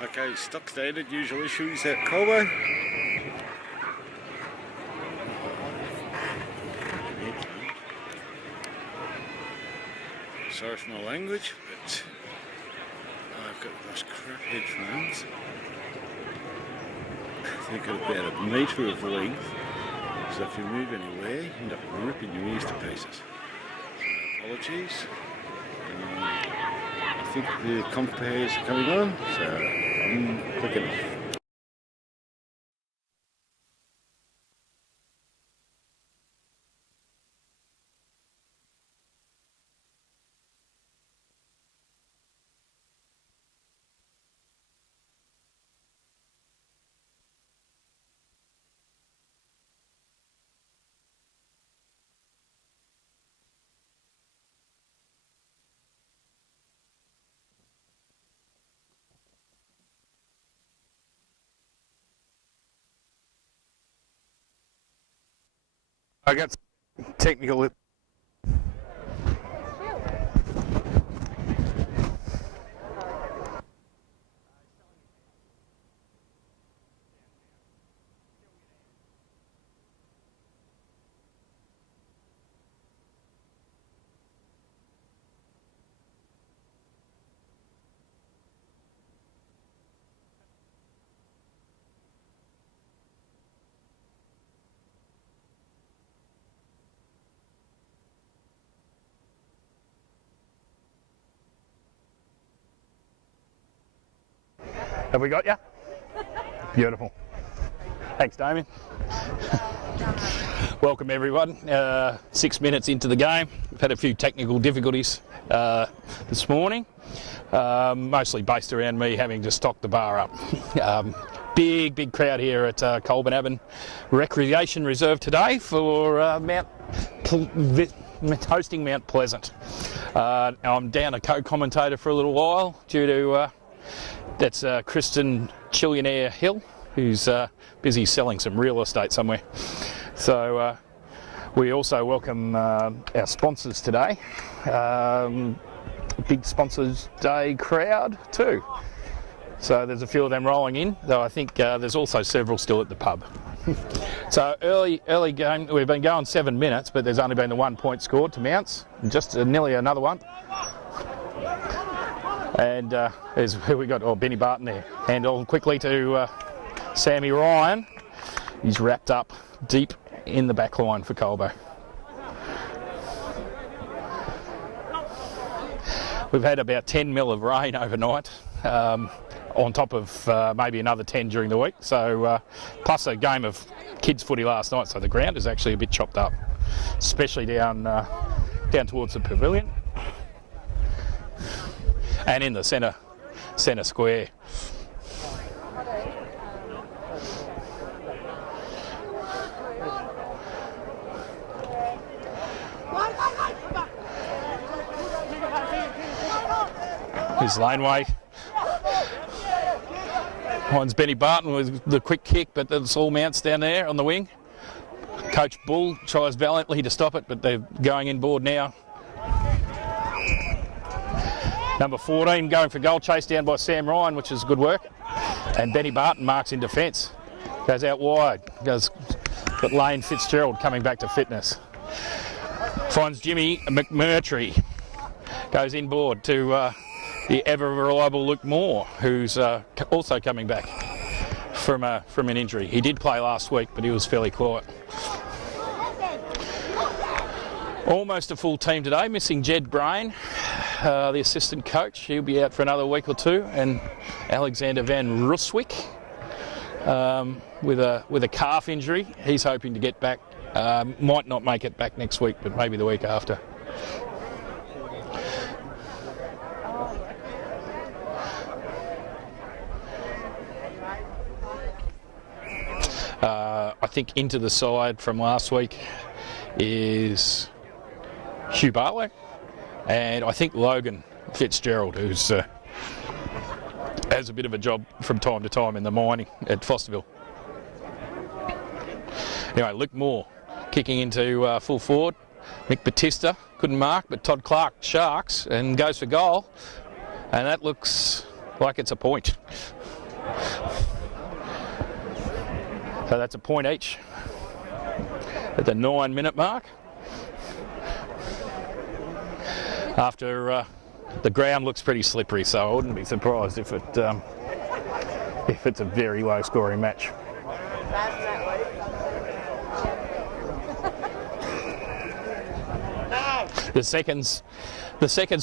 Okay, stock standard, usual issues at Colbo. Sorry for my language, but I've got those crap headphones. They've got about a metre of length, so if you move anywhere, you end up ripping your ears to pieces. So apologies. I think the compares are coming on, so I'm clicking off. I got technical. Have we got you? Beautiful. Thanks, Damien. Welcome everyone. 6 minutes into the game. We've had a few technical difficulties this morning, mostly based around me having to stock the bar up. Big crowd here at Colbo Recreation Reserve today for hosting Mount Pleasant. I'm down a co-commentator for a little while due to that's Kristen Chillionaire Hill, who's busy selling some real estate somewhere. So we also welcome our sponsors today. Big Sponsors Day crowd too. So there's a few of them rolling in, though I think there's also several still at the pub. So early game, we've been going 7 minutes, but there's only been the 1 point scored to Mounts, just nearly another one. And we got Benny Barton there. Handle quickly to Sammy Ryan. He's wrapped up deep in the back line for Colbo. We've had about 10 mil of rain overnight, on top of maybe another 10 during the week. So plus a game of kids footy last night, so the ground is actually a bit chopped up, especially down towards the pavilion. And in the centre square. Here's laneway. One's Benny Barton with the quick kick, but it's all Mounts down there on the wing. Coach Bull tries valiantly to stop it, but they're going inboard now. Number 14 going for goal, chased down by Sam Ryan, which is good work. And Benny Barton marks in defence. Goes out wide. Got Lane Fitzgerald coming back to fitness. Finds Jimmy McMurtry. Goes inboard to the ever-reliable Luke Moore, who's also coming back from an injury. He did play last week, but he was fairly quiet. Almost a full team today, missing Jed Brain, the assistant coach. He'll be out for another week or two, and Alexander Van Ruswick with a calf injury. He's hoping to get back. Might not make it back next week, but maybe the week after. I think into the side from last week is Hugh Barlow, and I think Logan Fitzgerald, who's has a bit of a job from time to time in the mining at Fosterville. Anyway, Luke Moore kicking into full forward. Mick Batista couldn't mark, but Todd Clark sharks and goes for goal, and that looks like it's a point. So that's a point each at the 9-minute mark. After the ground looks pretty slippery, so I wouldn't be surprised if it's a very low scoring match. The seconds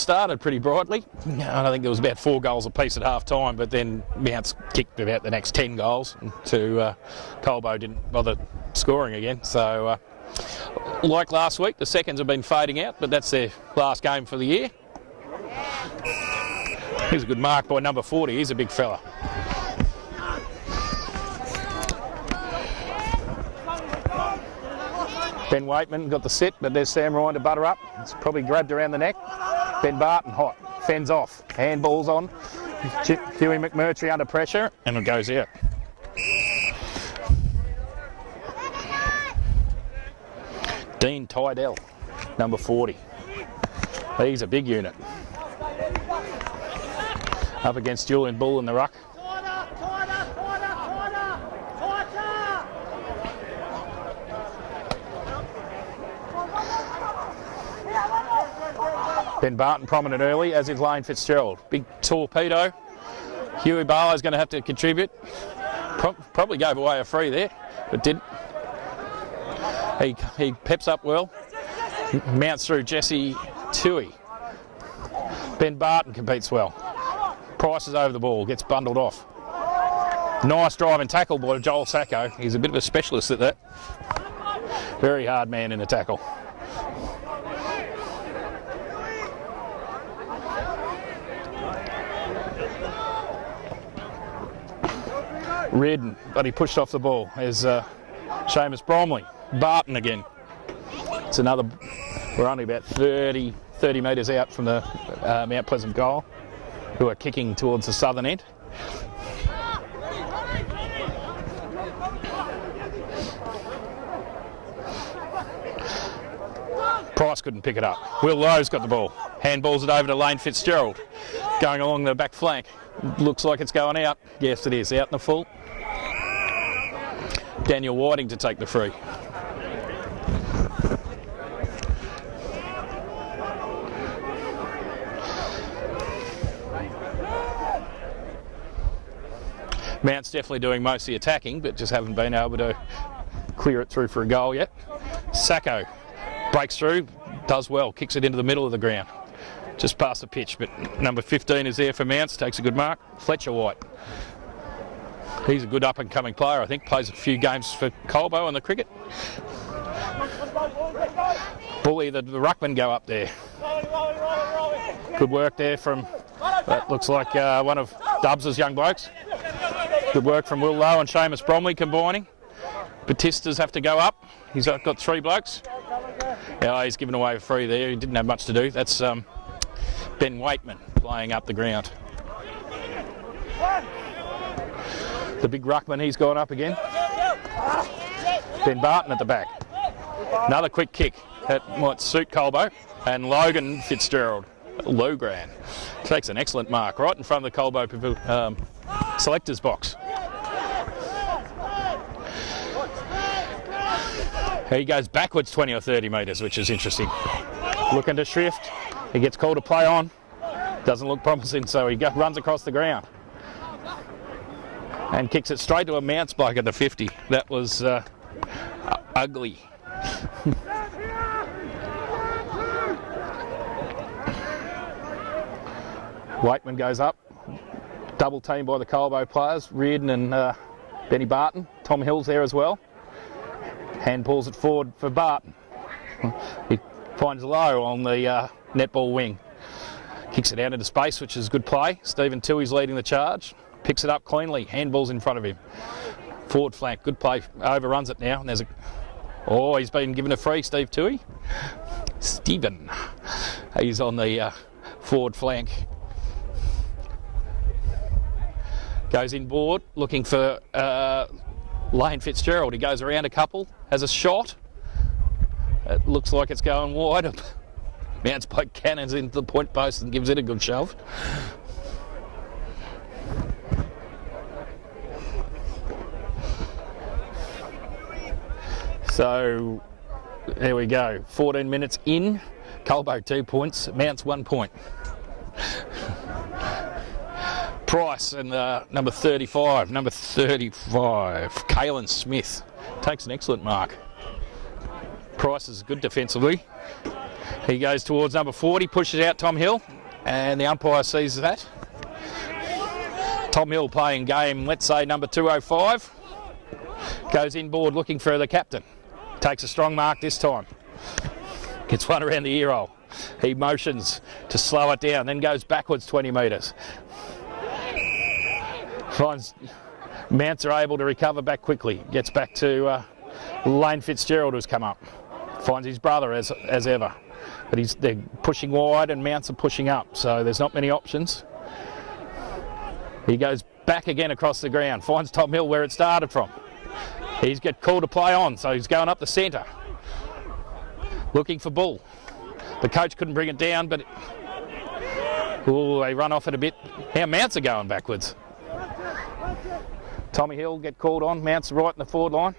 started pretty brightly. I think there was about 4 goals apiece at half time, but then Mounts kicked about the next 10 goals to Colbo didn't bother scoring again. So like last week, the seconds have been fading out, but that's their last game for the year. Here's a good mark by number 40. He's a big fella. Ben Waitman got the sit, but there's Sam Ryan to butter up. It's probably grabbed around the neck. Ben Barton hot, fends off, handballs on. Huey McMurtry under pressure, and it goes out. Dean Tydell, number 40. He's a big unit. Up against Julian Bull in the ruck. Ben Barton prominent early, as is Lane Fitzgerald. Big torpedo. Huey Barlow's going to have to contribute. Probably gave away a free there, but didn't. He peps up well. Mounts through Jesse Tui. Ben Barton competes well. Price is over the ball, gets bundled off. Nice drive and tackle by Joel Sacco. He's a bit of a specialist at that. Very hard man in a tackle. Redden, but he pushed off the ball. There's Seamus Bromley. Barton again. It's another, we're only about 30 metres out from the Mount Pleasant goal, who are kicking towards the southern end. Price couldn't pick it up. Will Lowe's got the ball. Handballs it over to Lane Fitzgerald. Going along the back flank. Looks like it's going out. Yes, it is. Out in the full. Daniel Whiting to take the free. Mount's definitely doing most of the attacking, but just haven't been able to clear it through for a goal yet. Sacco breaks through, does well, kicks it into the middle of the ground. Just past the pitch, but number 15 is there for Mounts, takes a good mark. Fletcher White. He's a good up-and-coming player, I think. Plays a few games for Colbo in the cricket. Bully, the ruckman go up there. Good work there from, that looks like one of Dubs' young blokes. Good work from Will Lowe and Seamus Bromley combining. Batistas have to go up. He's got 3 blokes. Yeah, he's given away a free there. He didn't have much to do. That's Ben Waitman playing up the ground. The big ruckman, he's gone up again. Ben Barton at the back. Another quick kick that might suit Colbo. And Logan Fitzgerald, Logran, takes an excellent mark right in front of the Colbo selectors box. He goes backwards 20 or 30 metres, which is interesting. Looking to shift. He gets called to play on. Doesn't look promising, so he runs across the ground. And kicks it straight to a Mounts bloke at the 50. That was ugly. Waitman goes up. Double team by the Colbo players. Reardon and Benny Barton. Tom Hill's there as well. Hand pulls it forward for Barton. He finds Lowe on the netball wing. Kicks it out into space, which is good play. Stephen Tui's leading the charge. Picks it up cleanly. Handballs in front of him. Forward flank. Good play. Overruns it now. And there's a... Oh, he's been given a free, Steve Tui. Stephen. He's on the forward flank. Goes inboard, looking for Lane Fitzgerald. He goes around a couple, has a shot. It looks like it's going wide. Mounts bloke cannons into the point post and gives it a good shove. So there we go. 14 minutes in. Colbo 2 points. Mounts 1 point. Price and number 35. Number 35, Kalen Smith, takes an excellent mark. Price is good defensively. He goes towards number 40, pushes out Tom Hill, and the umpire sees that. Tom Hill playing game, let's say number 205. Goes inboard looking for the captain. Takes a strong mark this time. Gets one around the ear hole. He motions to slow it down, then goes backwards 20 metres. Finds Mounts are able to recover back quickly. Gets back to Lane Fitzgerald, who's come up. Finds his brother as ever. But they're pushing wide and Mounts are pushing up, so there's not many options. He goes back again across the ground. Finds Tom Hill where it started from. He's got called to play on, so he's going up the centre. Looking for Bull. The coach couldn't bring it down, but they run off it a bit. Now Mounts are going backwards. Tommy Hill get called on. Mounts right in the forward line.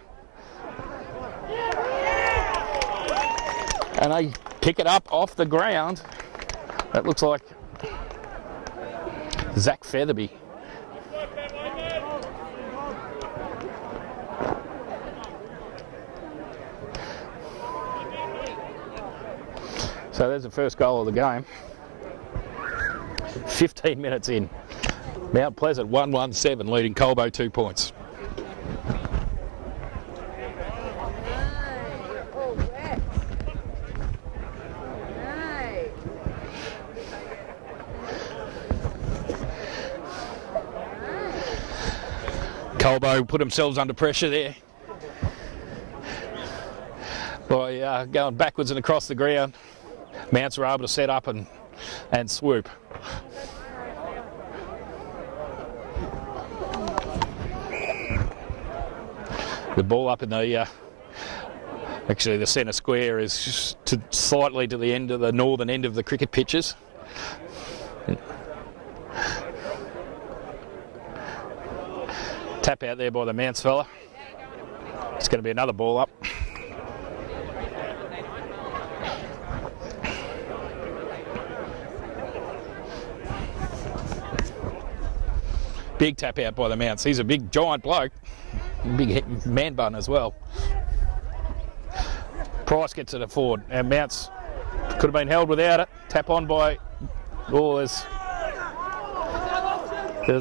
And they pick it up off the ground. That looks like Zach Featherby. So there's the first goal of the game. 15 minutes in. Mount Pleasant 1-1-7, leading Colbo 2 points. Colbo put themselves under pressure there by going backwards and across the ground. Mounts were able to set up and swoop. The ball up in the actually the centre square is slightly to the end of the northern end of the cricket pitches. Tap out there by the Mounts fella. It's going to be another ball up. Big tap out by the Mounts. He's a big giant bloke. Big man bun as well. Price gets it forward. And Mounts could have been held without it. Tap on by... Oh, there's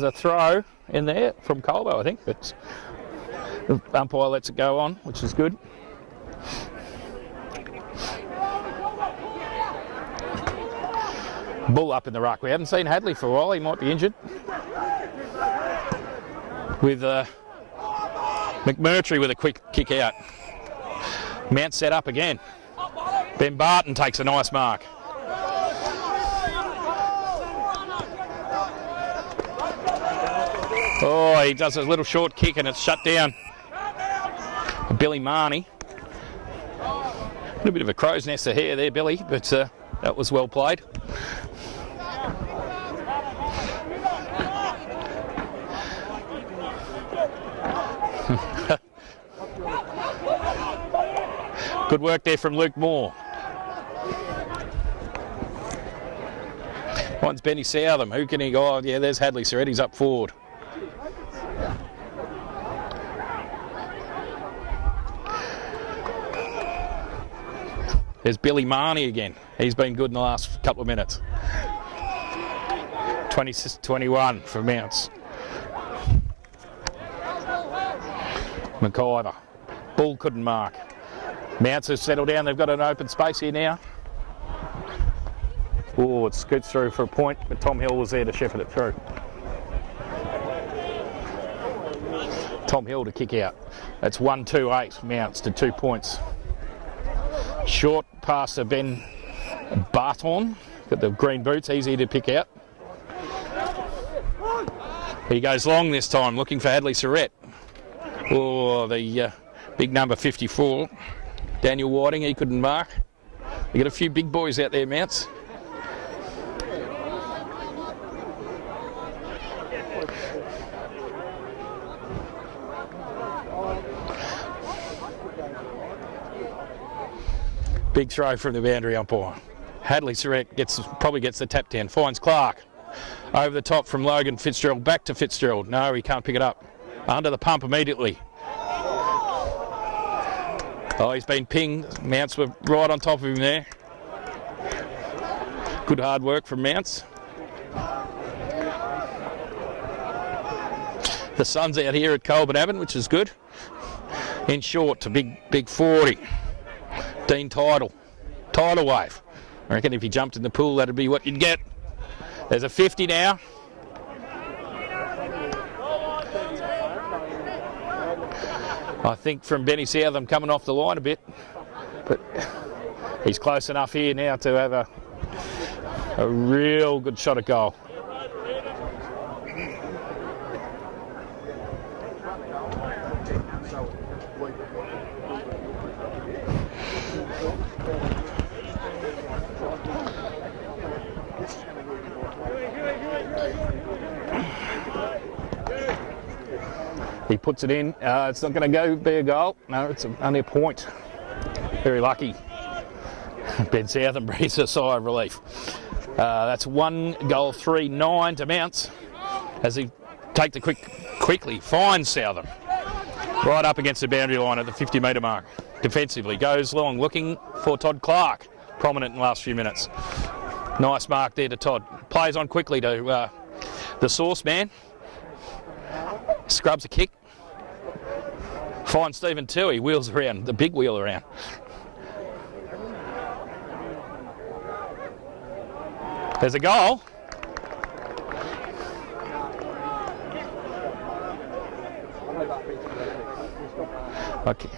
a throw in there from Colbo, I think. But the umpire lets it go on, which is good. Bull up in the ruck. We haven't seen Hadley for a while. He might be injured. With McMurtry with a quick kick out. Mount set up again. Ben Barton takes a nice mark. Oh, he does a little short kick and it's shut down. Billy Marnie. A little bit of a crow's nest of hair there, Billy, but that was well played. Good work there from Luke Moore. One's Benny Southam. Who can he go? Oh, yeah, there's Hadley Soretti's up forward. There's Billy Marnie again. He's been good in the last couple of minutes. 20-21 for Mounts. McIver. Bull couldn't mark. Mounts have settled down. They've got an open space here now. Oh, it scoots through for a point, but Tom Hill was there to shepherd it through. Tom Hill to kick out. That's 1-2-8 Mounts to 2 points. Short pass to Ben Barton. Got the green boots, easy to pick out. He goes long this time, looking for Hadley Surrett. Oh, the big number 54. Daniel Whiting, he couldn't mark. You got a few big boys out there, Mounts. Big throw from the boundary umpire. Hadley Surrett probably gets the tap down. Finds Clark. Over the top from Logan Fitzgerald. Back to Fitzgerald. No, he can't pick it up. Under the pump immediately. Oh, he's been pinged. Mounts were right on top of him there. Good hard work from Mounts. The sun's out here at Colbo Abbott, which is good. In short to big 40. Dean Tidal wave. I reckon if he jumped in the pool, that'd be what you'd get. There's a 50 now. I think from Benny Southam coming off the line a bit, but he's close enough here now to have a real good shot at goal. He puts it in. It's not going to be a goal. No, it's only a point. Very lucky. Ben Southam breathes a sigh of relief. That's 1 goal, 3-9 to Mounts as he take the quickly finds Southam right up against the boundary line at the 50-metre mark. Defensively goes long, looking for Todd Clark, prominent in the last few minutes. Nice mark there to Todd. Plays on quickly to the source man. Scrubs a kick. Finds Stephen Toohey, wheels around, the big wheel around. There's a goal. Okay.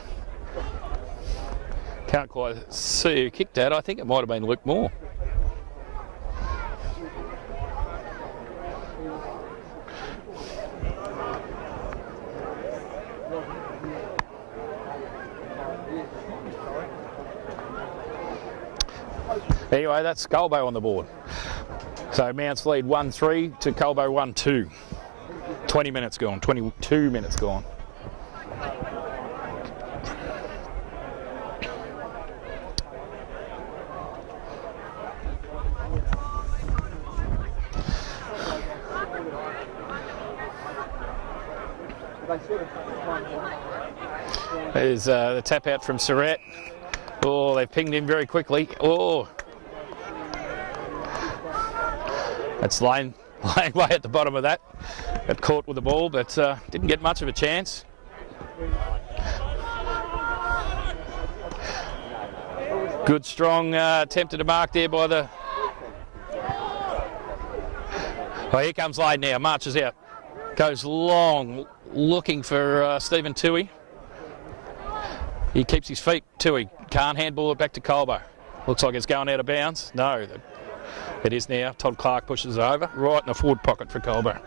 Can't quite see who kicked that. I think it might have been Luke Moore. Anyway, that's Colbo on the board. So Mounts lead 1-3 to Colbo 1-2. 20 minutes gone, 22 minutes gone. There's the tap out from Surrett. Oh, they've pinged him very quickly. Oh. That's laying way at the bottom of that. Got caught with the ball, but didn't get much of a chance. Good, strong attempted to mark there by the... Oh, here comes Lade now, marches out. Goes long, looking for Stephen Toohey. He keeps his feet. Toohey can't handball it back to Colbo. Looks like it's going out of bounds. No, it is now. Todd Clark pushes it over, right in the forward pocket for Colbo.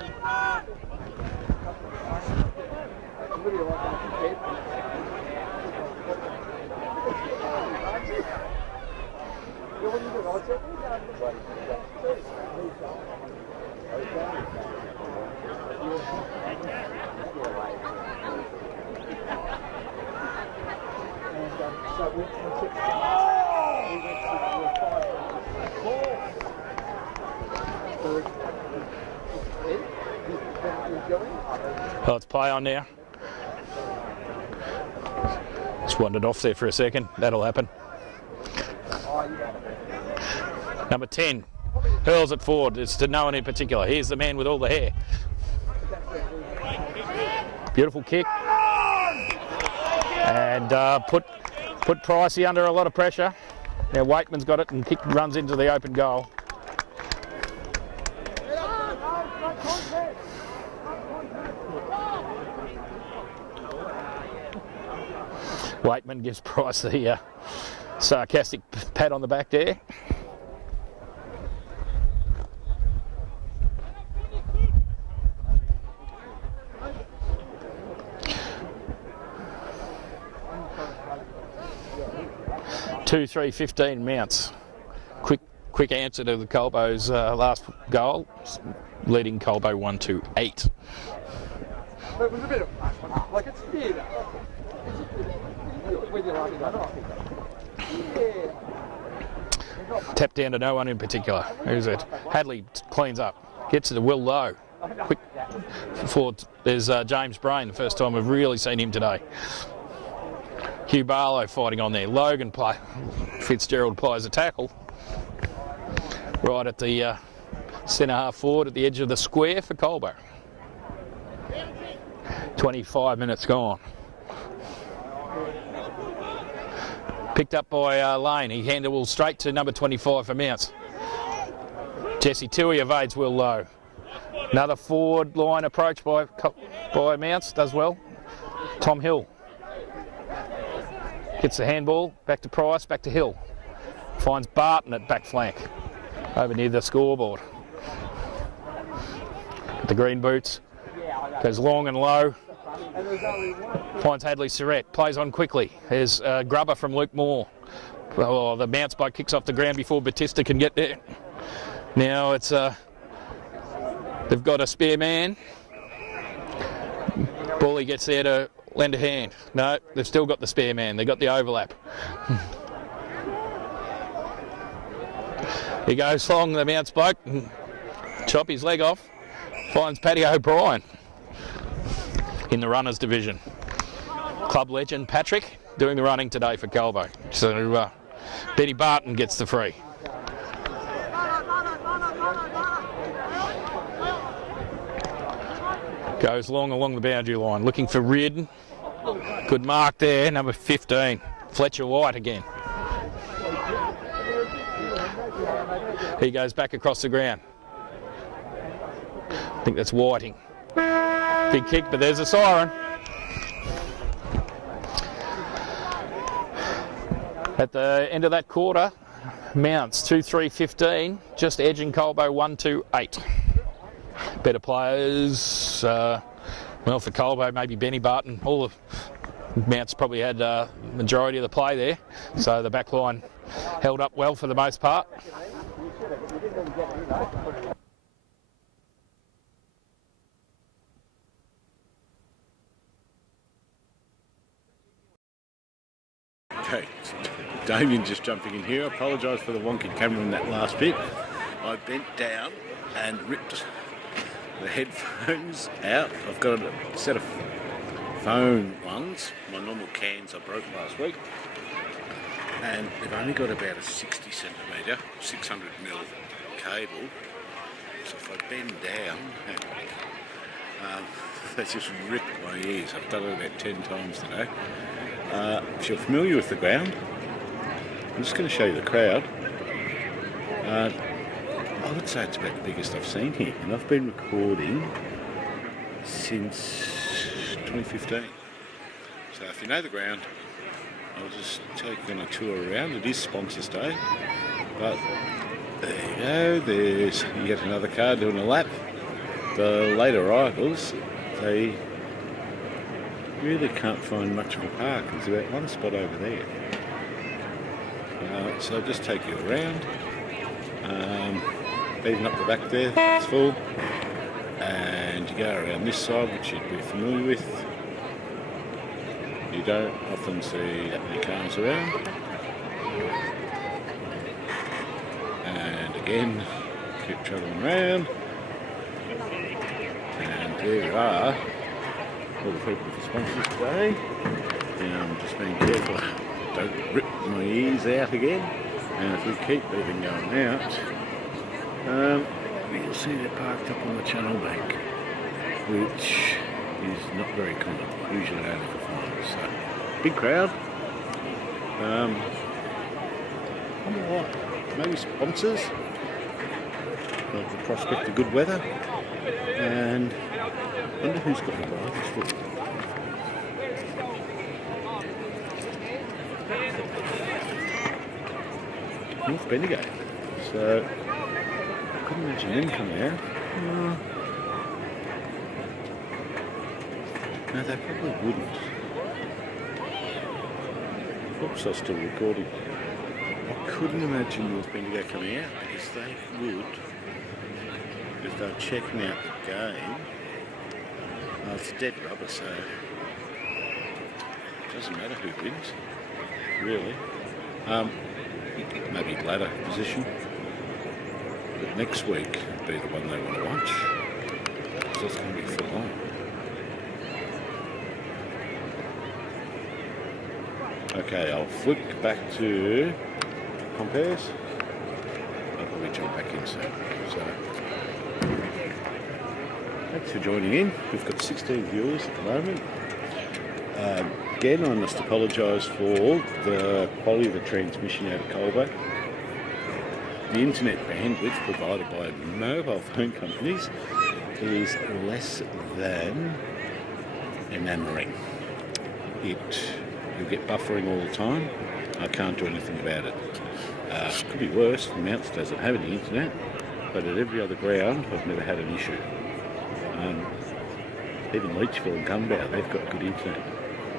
Oh, it's play on now. Just wandered off there for a second. That'll happen. Number 10 hurls it forward. It's to no one in particular. Here's the man with all the hair. Beautiful kick. And put Pricey under a lot of pressure. Now Waitman's got it and kick runs into the open goal. Waitman gives Price the sarcastic pat on the back there. Two, 3, 15 Mounts. Quick answer to the Colbo's last goal, leading Colbo 1-8. It was a bit of like it's here. When you're like that, Tap down to no one in particular. Who's it? Hadley cleans up. Gets it to Will Lowe. Quick forward. There's James Brain, the first time we've really seen him today. Hugh Barlow fighting on there. Logan Fitzgerald applies a tackle. Right at the centre half forward at the edge of the square for Colbo. 25 minutes gone. Picked up by Lane. He handles straight to number 25 for Mounts. Jesse Tui evades Will Lowe. Another forward line approach by Mounts, does well. Tom Hill. Gets the handball, back to Price, back to Hill. Finds Barton at back flank, over near the scoreboard. The green boots, goes long and low. Finds Hadley Surrett, plays on quickly. There's a grubber from Luke Moore. Oh, the Mounts bike kicks off the ground before Batista can get there. Now it's they've got a spare man. Bally gets there to lend a hand. No, they've still got the spare man. They've got the overlap. He goes long, the Mounts bloke, chop his leg off. Finds Paddy O'Brien in the runners division. Club legend Patrick doing the running today for Colbo. So Benny Barton gets the free. Goes long along the boundary line, looking for Reardon. Good mark there, number 15. Fletcher White again. He goes back across the ground. I think that's Whiting. Big kick, but there's a siren. At the end of that quarter, Mounts 2-3-15, just edging Colbo 1-2-8. Better players, well, for Colbo, maybe Benny Barton. All the Mounts probably had majority of the play there, so the back line held up well for the most part. Okay, Damien just jumping in here. I apologise for the wonky camera in that last bit. I bent down and ripped the headphones out. I've got a set of phone ones. My normal cans I broke last week, and they've only got about a 60 centimetre, 600mm cable. So if I bend down, they just rip my ears. I've done it about 10 times today. If you're familiar with the ground, I'm just going to show you the crowd. I would say it's about the biggest I've seen here, and I've been recording since 2015. So if you know the ground, I'll just take you on a tour around. It is Sponsors Day, but there you go. There's yet another car doing a lap. The late arrivals, they really can't find much of a park. There's about one spot over there. So I'll just take you around. Even up the back there, it's full. And you go around this side, which you'd be familiar with. You don't often see that many cars around. And again, keep travelling around. And there are all the people for Sponsors today. Now I'm just being careful, don't rip my ears out again. And if we keep even going out, you'll see they're parked up on the channel bank, which is not very common, usually only for finals. So, big crowd. I wonder what, maybe sponsors of the prospect of good weather, and I wonder who's got the drivers for it. North Bendigo. So I couldn't imagine them coming out. No, they probably wouldn't. Oops, I'm still recording. I couldn't imagine North Bendigo coming out because they would, if they're checking out the game. It's dead rubber, so it doesn't matter who wins, really. Maybe ladder position. But next week will be the one they want to watch. So it's going to be full on. Okay, I'll flick back to compares. I'll probably jump back in soon. So, thanks for joining in. We've got 16 viewers at the moment. Again, I must apologise for the quality of the transmission out of Colbo. The internet bandwidth provided by mobile phone companies is less than enamouring. You get buffering all the time. I can't do anything about it. Could be worse. Mounts doesn't have any internet, but at every other ground I've never had an issue. Even Leachville and Gunbow, they've got good internet.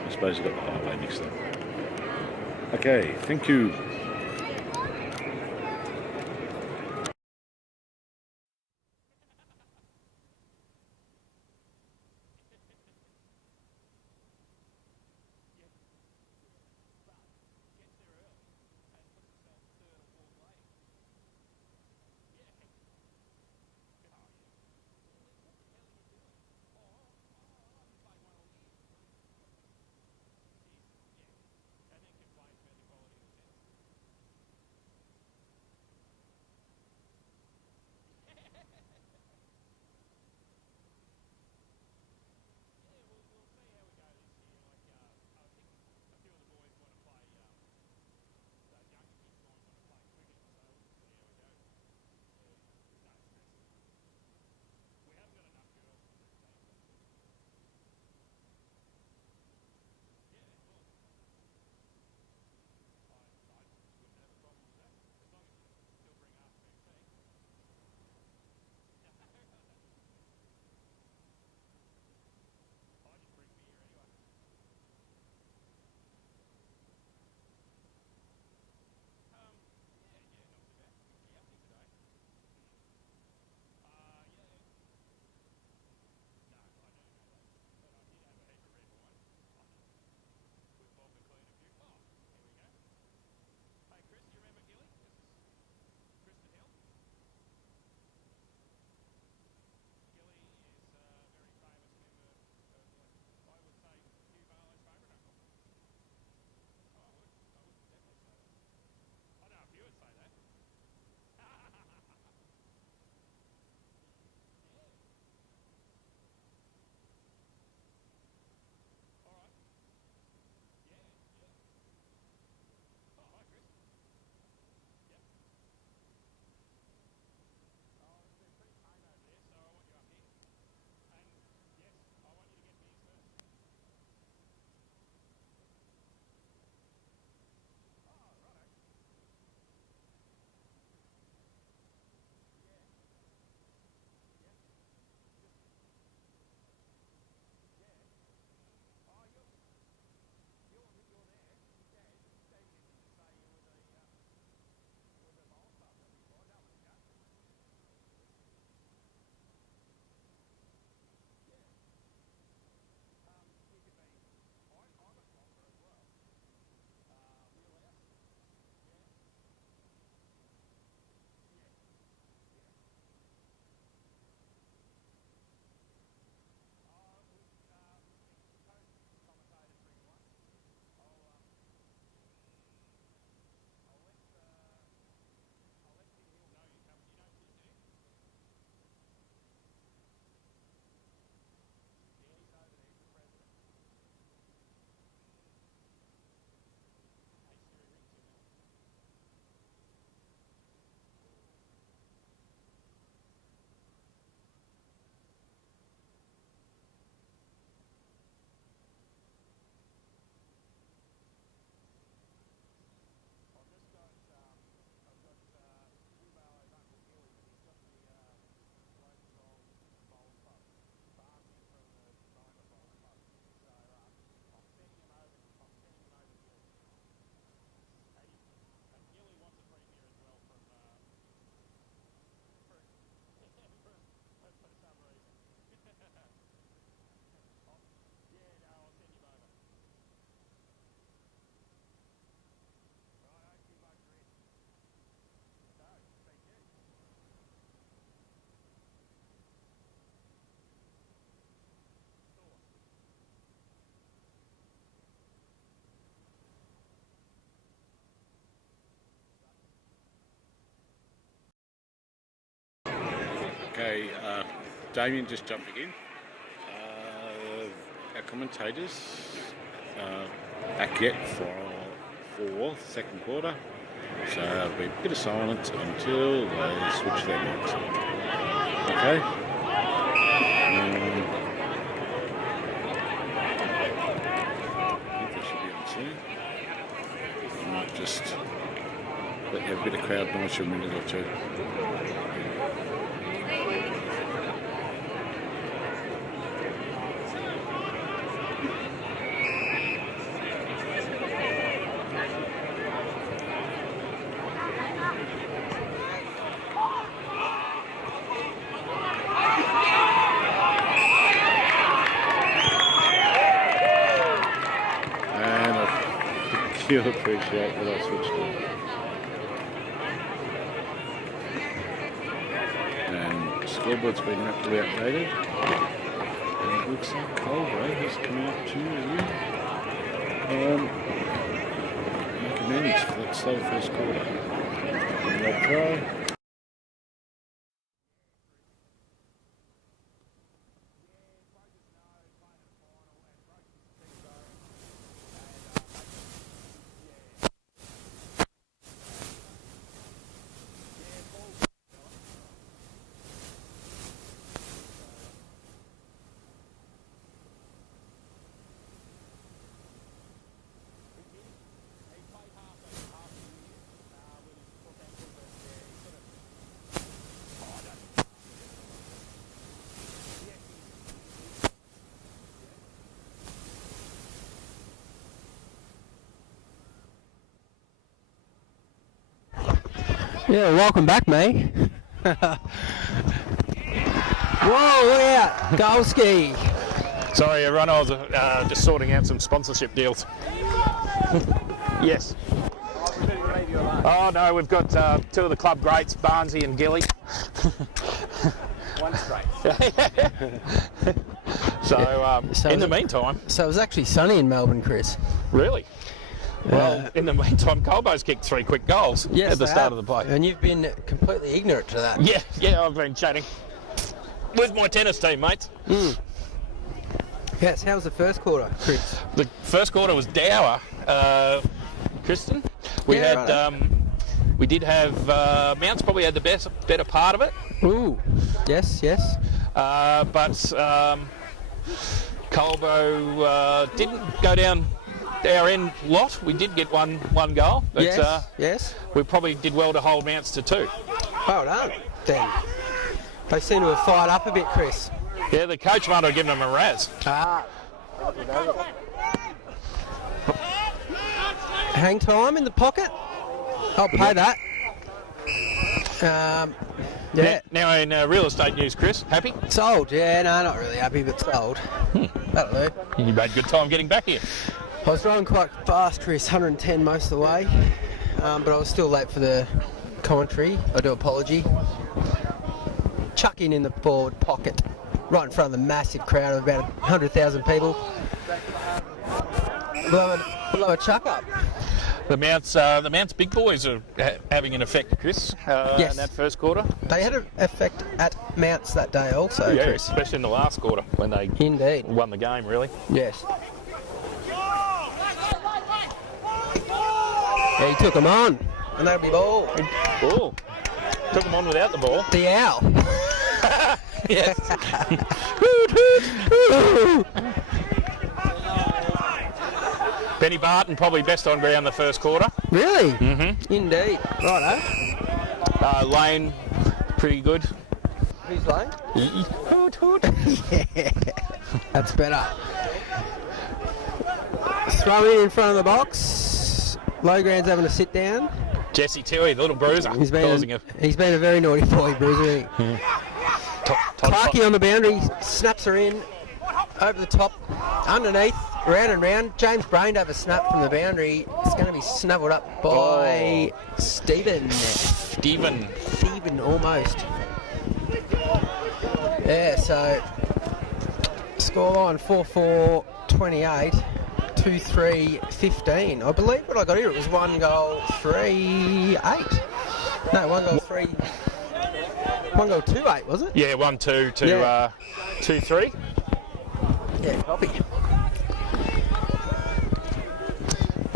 I suppose they've got the highway next to them. Okay, thank you. Okay, Damien just jumping in. Our commentators back yet for second quarter. So there'll be a bit of silence until they switch their mics. Okay? I think they should be on soon. I might just let you have a bit of crowd noise for a minute or two. You'll appreciate that I switched it. And scoreboard's been rapidly updated. And it looks like Colbo has come out to make amends for that slow first quarter. And they'll try. Yeah, welcome back, mate. Whoa, look out, Golski. Sorry, everyone, I was just sorting out some sponsorship deals. Yes. Oh no, we've got two of the club greats, Barnesy and Gilly. One's great. So, So in the meantime... So it was actually sunny in Melbourne, Chris. Really? Well, in the meantime, Colbo's kicked 3 quick goals at the start of the play. And you've been completely ignorant to that. Yeah, I've been chatting with my tennis team, mates. Yes, how was the first quarter, Chris? The first quarter was dour, Kristen. We did have Mounts probably had the better part of it. Ooh, yes. But Colbo didn't go down our end lot. We did get one goal, but yes. we probably did well to hold Mounts to 2. Well done, then. They seem to have fired up a bit, Chris. Yeah, the coach might have given them a razz. Hang time in the pocket. I'll pay that. Now in real estate news, Chris, happy? Sold. Yeah, no, not really happy, but sold. That'll do. You made good time getting back here. I was driving quite fast, Chris, 110 most of the way, but I was still late for the commentary. I do apology. Chucking in the forward pocket, right in front of the massive crowd of about 100,000 people. Below a chuck up. The Mounts big boys are having an effect, Chris, yes. in that first quarter. They had an effect at Mounts that day also, yeah, Chris. Especially in the last quarter when they Indeed. won the game, really. Yes. Yeah, he took them on, and that'll be ball. Oh, took them on without the ball. The owl. Yes. Benny Barton probably best on ground the first quarter. Really? Mm-hmm. Indeed. Righto. Lane, pretty good. Who's Lane? Hoot, hoot. Yeah, that's better. Throw in front of the box. Lowground's having a sit down. Jesse Tui, the little bruiser. He's been a very naughty boy, Bruiser. Clarkey on the boundary, snaps her in, over the top, underneath, round and round. James Brain have a snap from the boundary. It's going to be snuggled up by Stephen, almost. Yeah, so scoreline 4-4, 28, 2-3, 15. I believe what I got here, it was 1 goal, 3-8. No, 1 goal, 3. One goal 2-8, was it? Yeah, 1-2 to Yeah. 2-3. Yeah, copy.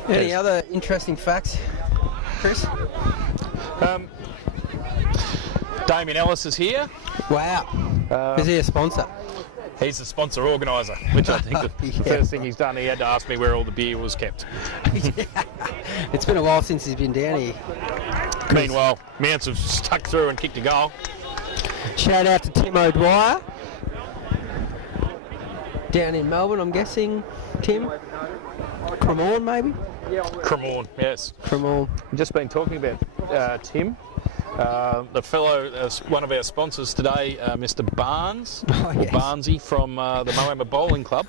Any other interesting facts, Chris? Damien Ellis is here. Wow. Is he a sponsor? He's the sponsor organiser, which I think the first thing he's done, he had to ask me where all the beer was kept. It's been a while since he's been down here. Meanwhile, Mounts have stuck through and kicked a goal. Shout out to Tim O'Dwyer. Down in Melbourne, I'm guessing. Tim? Cremorne, maybe? Cremorne, yes. Cremorne. We've just been talking about Tim. The fellow, one of our sponsors today, Mr. Barnes, Oh, yes. Barnesy from the Moama Bowling Club,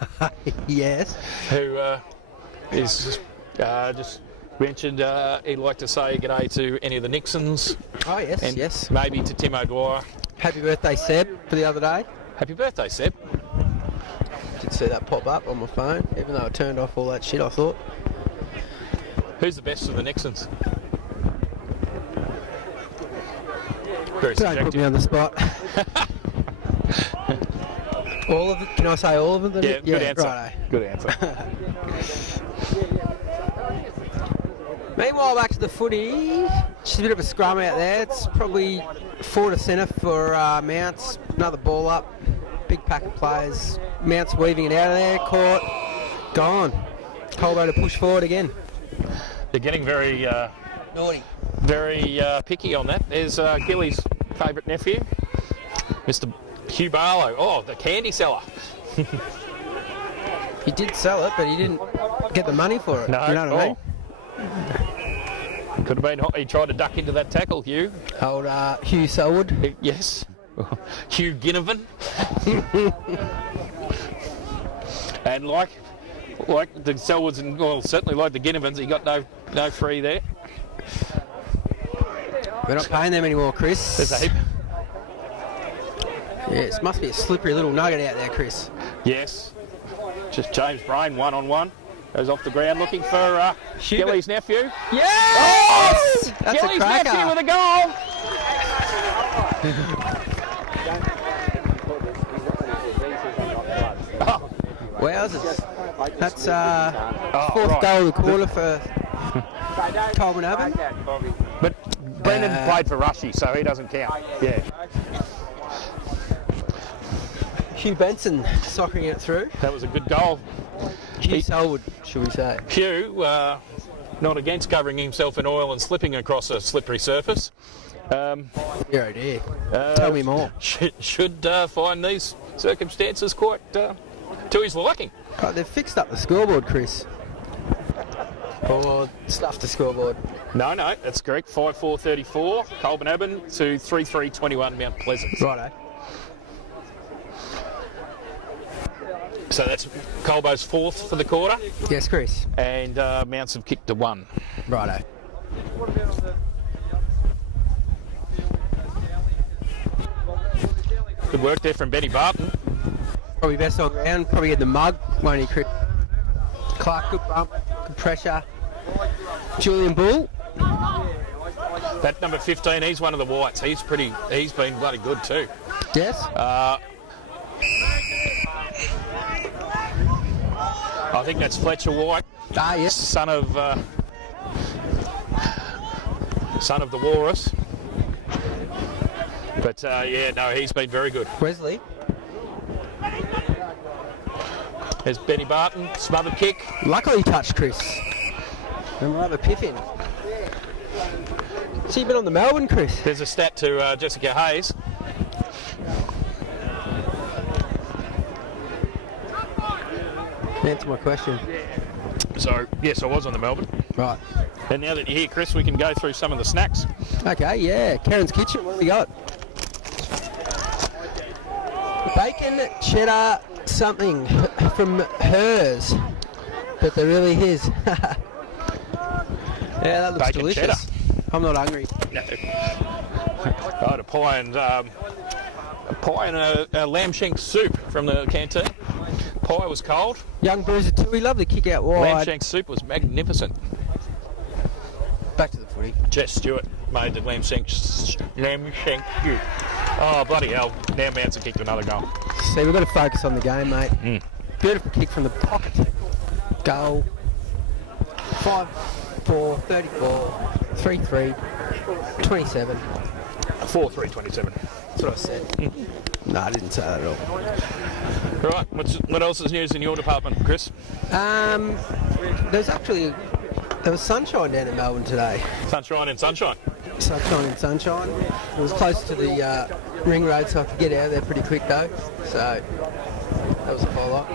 Yes. who is just mentioned he'd like to say g'day to any of the Nixons Oh, yes, and yes. maybe to Tim O'Dwyer. Happy birthday, Seb, for the other day. Happy birthday, Seb. Did see that pop up on my phone, even though I turned off all that shit, I thought. Who's the best of the Nixons? Very Don't put me on the spot. All of it? Can I say all of them? Yeah, good answer. Righto. Good answer. Meanwhile, back to the footy. Just a bit of a scrum out there. It's probably forward to centre for Mounts. Another ball up. Big pack of players. Mounts weaving it out of there. Caught. Gone. Colbo to push forward again. They're getting very Naughty. very picky on that. There's Gilly's favourite nephew, Mr. Hugh Barlow. Oh, the candy seller. He did sell it, but he didn't get the money for it. No, You know what I mean? Could have been hot. He tried to duck into that tackle, Hugh. Old Hugh Selwood. Yes. Hugh Ginnivan. And like the Selwoods, and well, certainly like the Ginnivans, he got no free there. We're not paying them anymore, Chris. There's a heap. Yes, must be a slippery little nugget out there, Chris. Yes. Just James Brain, 1-on-1. Goes off the ground looking for Gilly's nephew. Yes! That's Gilly's a cracker. nephew with a goal. Wowzers. That's fourth right. goal of the quarter for Colbo Abbott. But Brendan played for Rushy, so he doesn't count. Yeah. Hugh Benson soccering it through. That was a good goal. Hugh Selwood, should we say. Hugh, not against covering himself in oil and slipping across a slippery surface. Yeah, oh dear. Tell me more. Should find these circumstances quite to his liking. Oh, they've fixed up the scoreboard, Chris. Or stuffed the scoreboard. No, that's correct. 5-4-34, Colbo Abbott to 3-3-21 Mount Pleasant. Righto. So that's Colbo's fourth for the quarter, Yes, Chris. and Mounts have kicked to 1. Righto. Good work there from Benny Barton. Probably best on ground. Probably get the mug, won't he, Chris? Clark, good bump, good pressure. Julian Bull. That number 15, he's one of the whites. He's been bloody good too. Yes. I think that's Fletcher White, Yes. son of the Walrus. But yeah, no, he's been very good. Wesley. There's Benny Barton, smothered kick. Luckily touched, Chris. And we'll have a piff in. So you've been on the Melbourne, Chris? There's a stat to Jessica Hayes. Answer my question. So, yes, I was on the Melbourne. Right. And now that you're here, Chris, we can go through some of the snacks. Okay, yeah. Karen's Kitchen, what do we got? Bacon, cheddar, something from hers. But they're really his. Yeah, that looks Bacon delicious. cheddar. I'm not hungry. No. I had a pie and a lamb shank soup from the canteen. Pie was cold. Young Bruiser too, we love the kick out Lamb wide. shank soup was magnificent. Back to the footy. Jess Stewart made the lamb shank soup. Oh, bloody hell. Now Manson kicked another goal. See, we've got to focus on the game, mate. Mm. Beautiful kick from the pocket. Goal. 5-4, 34, 3-3, 27. 4-3-27. That's what I said. No, I didn't say that at all. Right, what else is news in your department, Chris? There was sunshine down in Melbourne today. Sunshine and sunshine. Sunshine and sunshine. It was close to the ring road, so I could get out of there pretty quick though. So that was a highlight.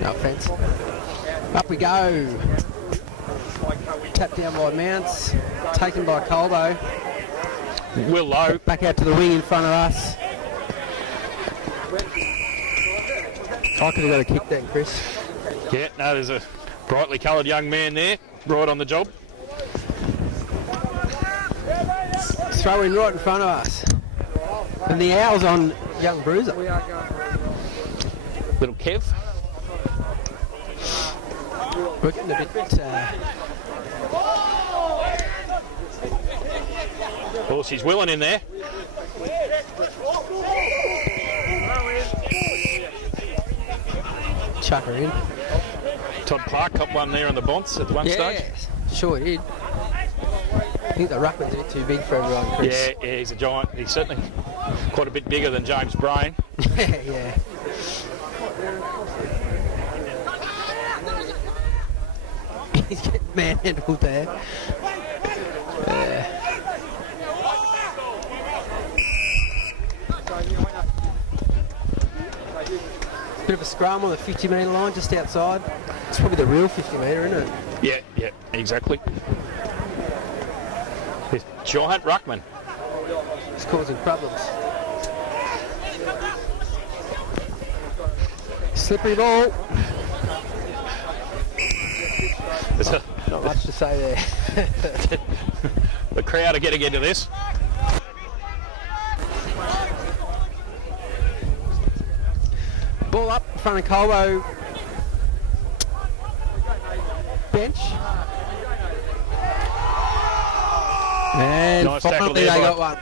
No offence. Up we go. Tapped down by Mounts. Taken by Colbo. Will Lowe. Back out to the wing in front of us. I could have got a kick then, Chris. Yeah, no, there's a brightly coloured young man there, right on the job. Throw in right in front of us. And the owl's on young Bruiser. Little Kev. We're getting a bit... Oh, she's willing in there. chuck her in. Todd Clark caught one there on the bounce at one stage. Sure did. I think the ruckman's a bit too big for everyone, Chris. Yeah, he's a giant. He's certainly quite a bit bigger than James Brain. Yeah. He's getting manhandled there. Bit of a scrum on the 50-metre line just outside. It's probably the real 50-metre, isn't it? Yeah, exactly. This giant ruckman. It's causing problems. Slippery ball. Not much to say there. The crowd are getting into this. Ball up in front of Colbo. Bench. And Nice tackle finally there they by- got one.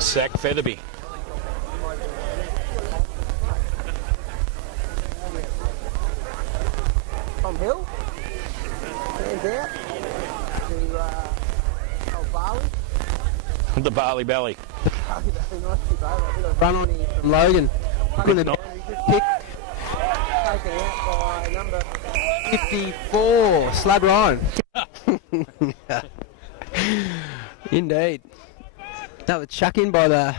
Sack Featherby. Tom Hill. Hands out. To Barley. The Barley Belly. Run on here from Logan. Good Not- pick. Taken out by number 54, Slab Ryan. Indeed. Another chuck in by the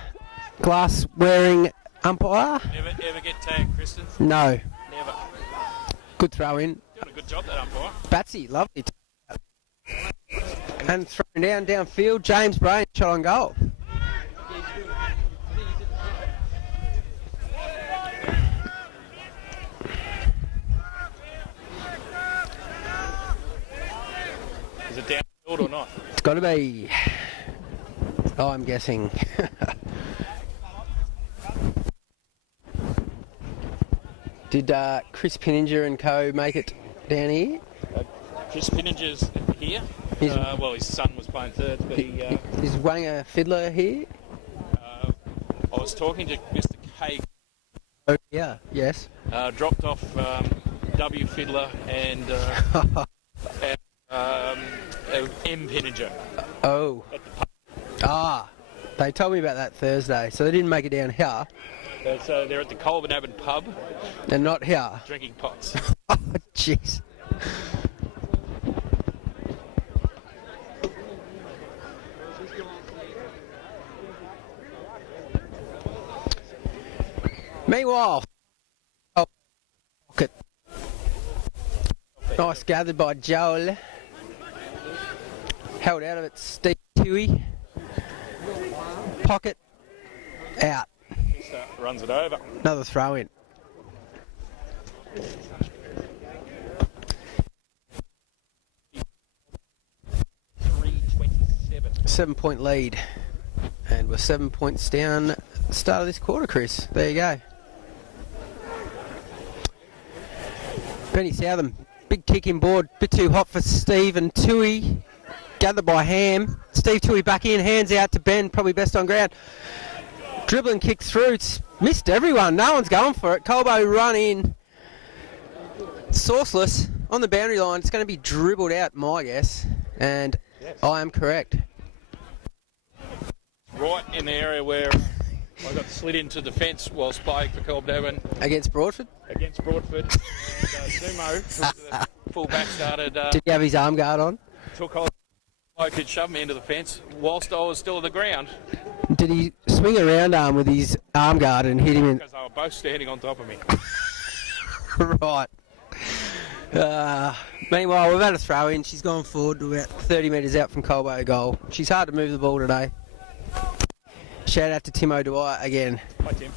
glass-wearing umpire. Ever get tagged, Kristen? No. Never. Good throw in. Doing a good job, that umpire. Batsy, lovely. And thrown downfield. James Brain shot on goal. Is it downfield or not? It's got to be. Oh, I'm guessing. Did Chris Pinninger and co make it down here? Chris Pinninger's here. He's- Well, his son was playing third, but he. Is Wanger Fiddler here? I was talking to Mr. K. Oh, yeah. Yes. Dropped off W. Fiddler and M. Pinninger. Oh. Ah. They told me about that Thursday, so they didn't make it down here. So they're at the Colbo Abbott pub And not here. drinking pots. Oh, jeez. Meanwhile, pocket. Nice gathered by Joel. Held out of it, Steve Tui. Pocket. Out. Runs it over. Another throw in. .327. 7-point lead. And we're 7 points down at the start of this quarter, Chris. There you go. Benny Southam, big kick in board. Bit too hot for Steve and Tui. Gathered by Ham. Steve Tui back in, hands out to Ben, probably best on ground. Dribbling kick through, it's missed everyone, no one's going for it. Colbo run in, sourceless on the boundary line. It's going to be dribbled out, my guess, and Yes. I am correct. Right in the area where I got slid into defence whilst playing for Colbo Against Broadford. against Broadford. And, Sumo, who's the full-back, started, Did he have his arm guard on? took hold. I could shove me into the fence whilst I was still on the ground Did he swing around arm with his arm guard and hit him in? because they were both standing on top of me. Right. Meanwhile, we've had a throw in. She's gone forward to about 30 metres out from Colbo goal. She's hard to move the ball today. Shout out to Timo Dwyer again. Hi, Tim.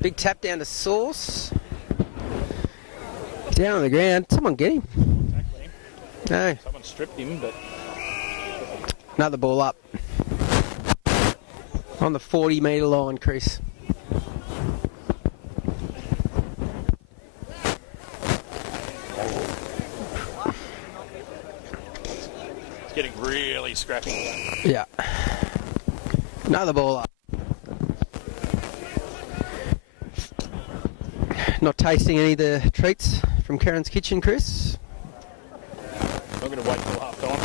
Big tap down to Sauce. Down on the ground. Someone get him. Exactly. No. Someone stripped him, but Another ball up. On the 40 metre line, Chris. it's getting really scrappy. Yeah. Another ball up. Not tasting any of the treats from Karen's Kitchen, Chris. I'm going to wait till half time.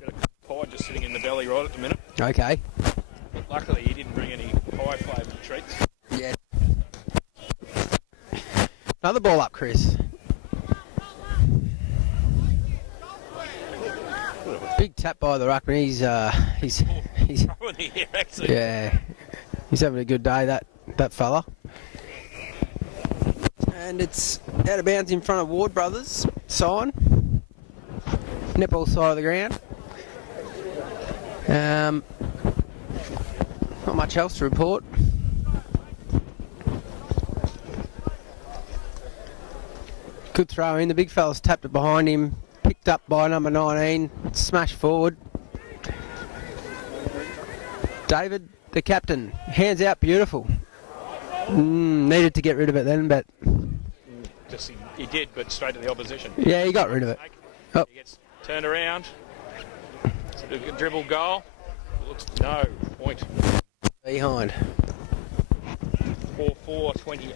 Got a pie just sitting in the belly right at the minute. Okay. But luckily, he didn't bring any pie flavoured treats. Yeah. Another ball up, Chris. Big tap by the ruckman. He's Oh, in the air, actually. yeah. He's having a good day, that fella. And it's out of bounds in front of Ward Brothers. Sign. Netball side of the ground. Not much else to report. Good throw in. The big fella's tapped it behind him. Picked up by number 19. Smashed forward. David, the captain. Hands out, beautiful. Needed to get rid of it then, but Just he did, but straight to the opposition. yeah, he got rid of it. Oh. He gets turned around. It's a good dribble goal. Looks no point. Behind. 4-4-28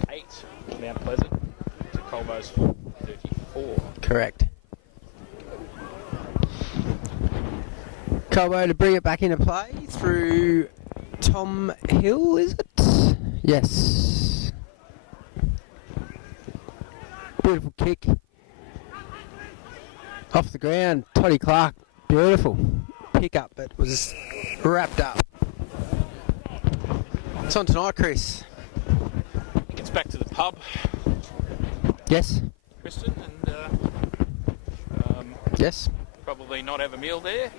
Mount Pleasant to Colbo's 34. Correct. Colbo to bring it back into play through Tom Hill, is it? Yes. Beautiful kick. Off the ground, Toddy Clark, beautiful pick up, but was wrapped up. It's on tonight, Chris. Gets back to the pub, Yes. Kristen, and Yes. probably not have a meal there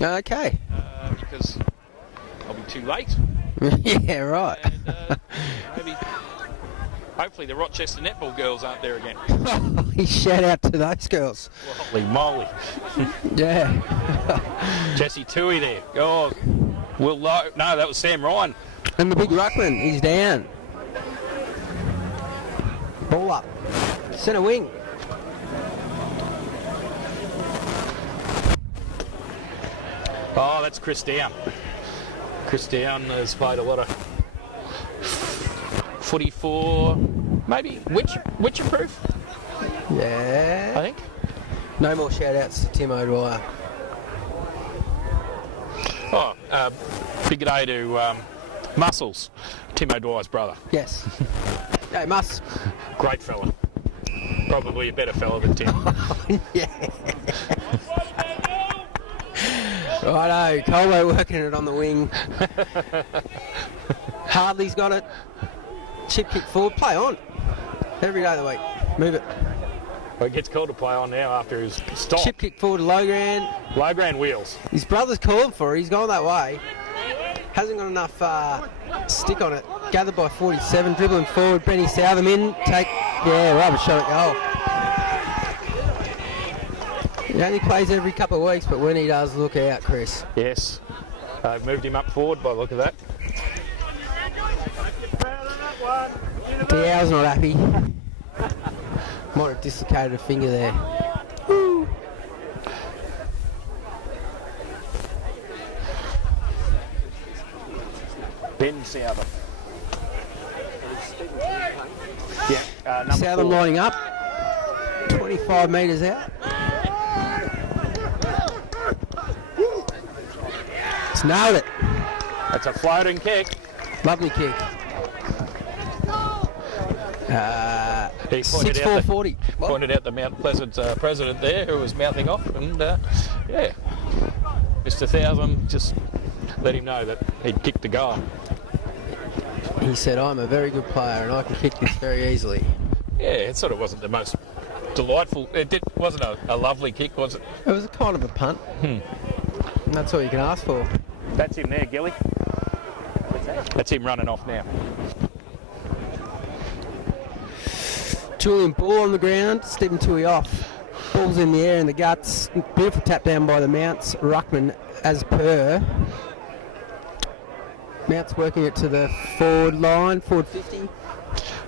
Okay. because I'll be too late. Yeah, right. And maybe, hopefully, the Rochester netball girls aren't there again. Shout out to those girls. Holy moly. Yeah. Jesse Tui there. Oh, Will Lowe. No, that was Sam Ryan. And the big ruckman, he's down. Ball up. Centre wing. Oh, that's Chris Down. Chris Down has played a lot of footy for maybe Witcher-proof, Yeah. I think. No more shout outs to Tim O'Dwyer. Oh, big day to Muscles, Tim O'Dwyer's brother. Yes. Hey, Mus. Great fella. Probably a better fella than Tim. Yeah. Righto, Colbo working it on the wing. Hardley's got it. Chip kick forward. Play on. Every day of the week. Move it. Well, he gets called to play on now after his stop. Chip kick forward to Logran. Low ground wheels. His brother's calling for it. He's gone that way. Hasn't got enough stick on it. Gathered by 47. Dribbling forward. Benny Southam in. Rubber shot at goal. He only plays every couple of weeks, but when he does, look out, Chris. Yes. They've moved him up forward by the look of that. Diao's not happy. Might have dislocated a finger there. Woo. Ben Southern. Yeah, number Southern 4. lining up. 25 metres out. It's nailed it. That's a floating kick. Lovely kick. He pointed out 6-4-40. pointed out the Mount Pleasant president there who was mouthing off, and yeah, Mr. Thousand just let him know that he'd kicked the goal. He said, I'm a very good player and I can kick this very easily. Yeah, it sort of wasn't the most delightful. Wasn't a lovely kick, was it? It was a kind of a punt. And that's all you can ask for. That's him there, Gilly. That's him running off now. Julian Ball on the ground, Stephen Tui off. Ball's in the air in the guts. Beautiful tap down by the Mounts. Ruckman as per. Mounts working it to the forward line, forward 50.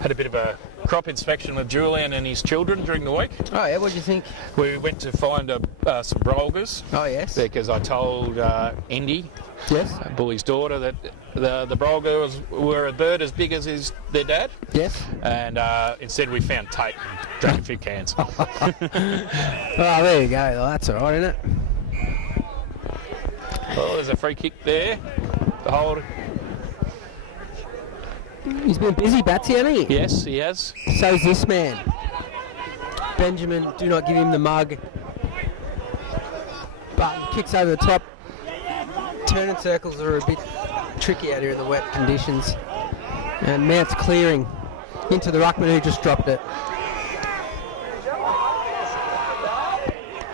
Had a bit of a crop inspection with Julian and his children during the week. Oh yeah, what do you think? We went to find some brolgers. Oh yes. Because I told Indy, Yes. Bully's daughter, that the brolgers were a bird as big as their dad. Yes. And instead we found tape and drank a few cans. Oh, there you go. Well, that's all right, isn't it? Well, there's a free kick there. The hold. He's been busy, Batsy, hasn't he? Yes, he has. So's this man. Benjamin, do not give him the mug. But kicks over the top. Turning circles are a bit tricky out here in the wet conditions. And Mount's clearing into the ruckman who just dropped it.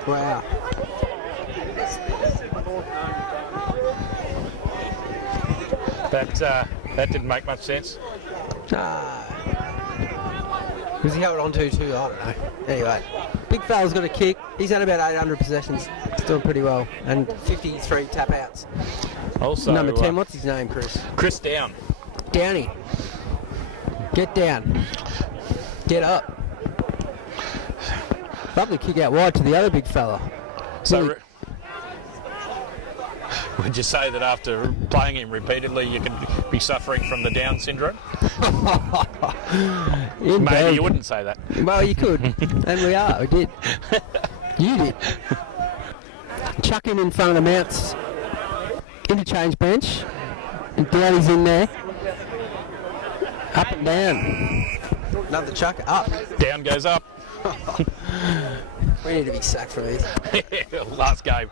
Wow. That didn't make much sense. Was he held on to too? I don't know. Anyway, big fella's got a kick. He's had about 800 possessions. He's doing pretty well. And 53 tap outs. Also, Number 10, what's his name, Chris? Chris Down. Downey. Get down. Get up. Lovely kick out wide to the other big fella. So, Really- would you say that after playing him repeatedly, you could be suffering from the Down syndrome? Indeed. Maybe you wouldn't say that. Well, you could. And we are. We did. You did. Chuck him in front of the Mounts interchange bench. And Downey's in there. Up and down. Another chuck up. Down goes up. We need to be sacked from this. Last game.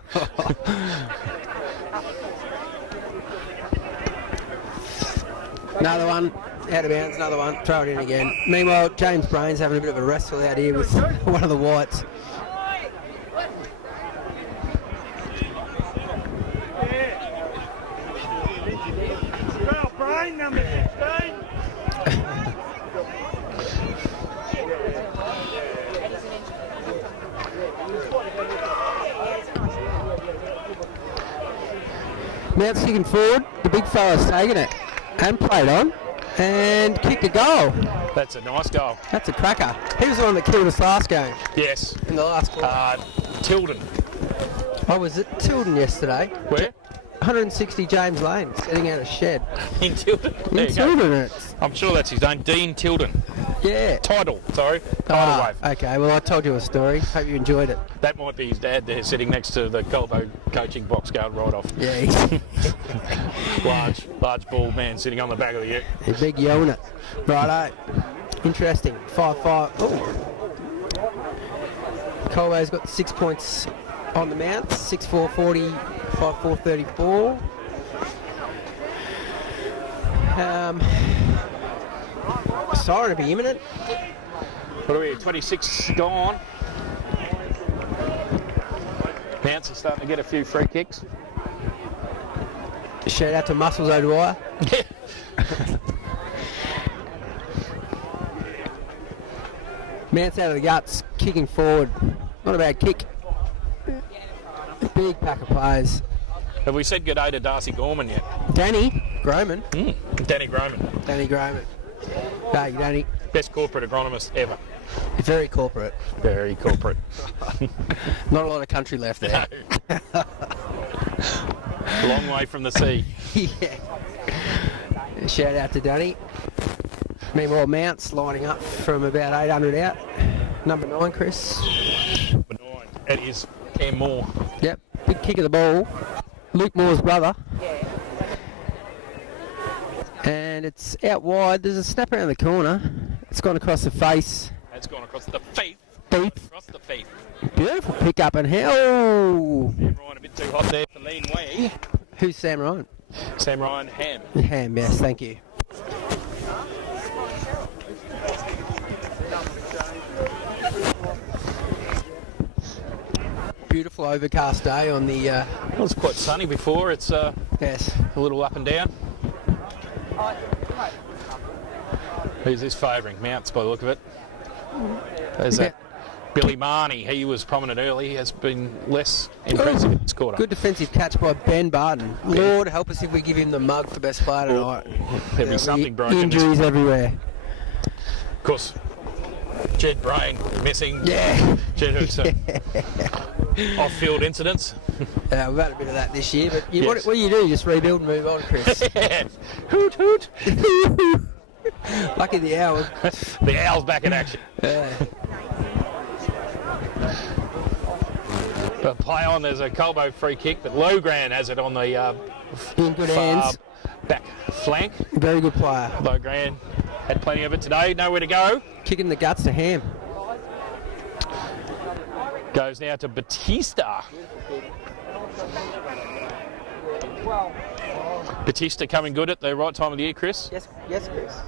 Another one. Out of bounds. Another one. Throw it in again. Meanwhile, James Brain's having a bit of a restful out here with one of the Whites. Well, Brian, number 16. Mount's kicking forward. The big fella's taken it and played on and kicked a goal. That's a nice goal. That's a cracker. He was the one that killed us last game Yes. in the last quarter. Tilden. I was at Tilden yesterday. Where? 160 James Lane, setting out a shed. In Tilden. There In you go. Tilden, it's, I'm sure that's his name. Dean Tilden. yeah. Tidal. Sorry. Tidal Wave. Okay, well I told you a story. Hope you enjoyed it. That might be his dad there sitting next to the Colbo coaching box going right off. Yeah, he's Large bald man sitting on the back of the ute. a big unit. Righto. Interesting. 5-5. Oh. Colbo's got 6 points on the Mount. 6-4-40, 5-4-34. Siren to be imminent. What are we? 26 gone. Mounts are starting to get a few free kicks. Shout out to Muscles O'Dwyer. Mount's out of the guts, kicking forward. Not a bad kick. Big pack of players. Have we said good day to Darcy Gorman yet? Danny Groman. Danny Groman. Danny Groman. Hey, Danny. Best corporate agronomist ever. Very corporate. Very corporate. Not a lot of country left there. Long way from the sea. Yeah. Shout out to Dunny. Meanwhile, Mounts lining up from about 800 out. Number 9, Chris. Number 9. That is Cam Moore. Yep, big kick of the ball. Luke Moore's brother. And it's out wide. There's a snap around the corner. It's gone across the face. It's gone across the face. Across the face. Beautiful pick up and hell. Sam Ryan a bit too hot there for lean way. Who's Sam Ryan? Sam Ryan, Ham. Ham, yes, thank you. Beautiful overcast day on the... It was quite sunny before. It's yes. a little up and down. Who's this favouring? Mounts by the look of it. There's that Billy Marnie. He was prominent early. He has been less impressive in this quarter. Good defensive catch by Ben Barton. Lord help us if we give him the mug for best player tonight. There'll be something broken. Injuries everywhere. Of course, Jed Brain missing. Yeah. Jed had some off-field incidents. We've had a bit of that this year, but Yes. what do you do? Just rebuild and move on, Chris. Hoot, hoot. Lucky the Owls. The Owls back in action. But play on, there's a Colbo free kick, but Logran has it on the In good far hands. back flank. Very good player. Logran had plenty of it today, nowhere to go. Kicking the guts to Ham. Goes now to Batista. Batista coming good at the right time of the year, Chris. Yes, Chris.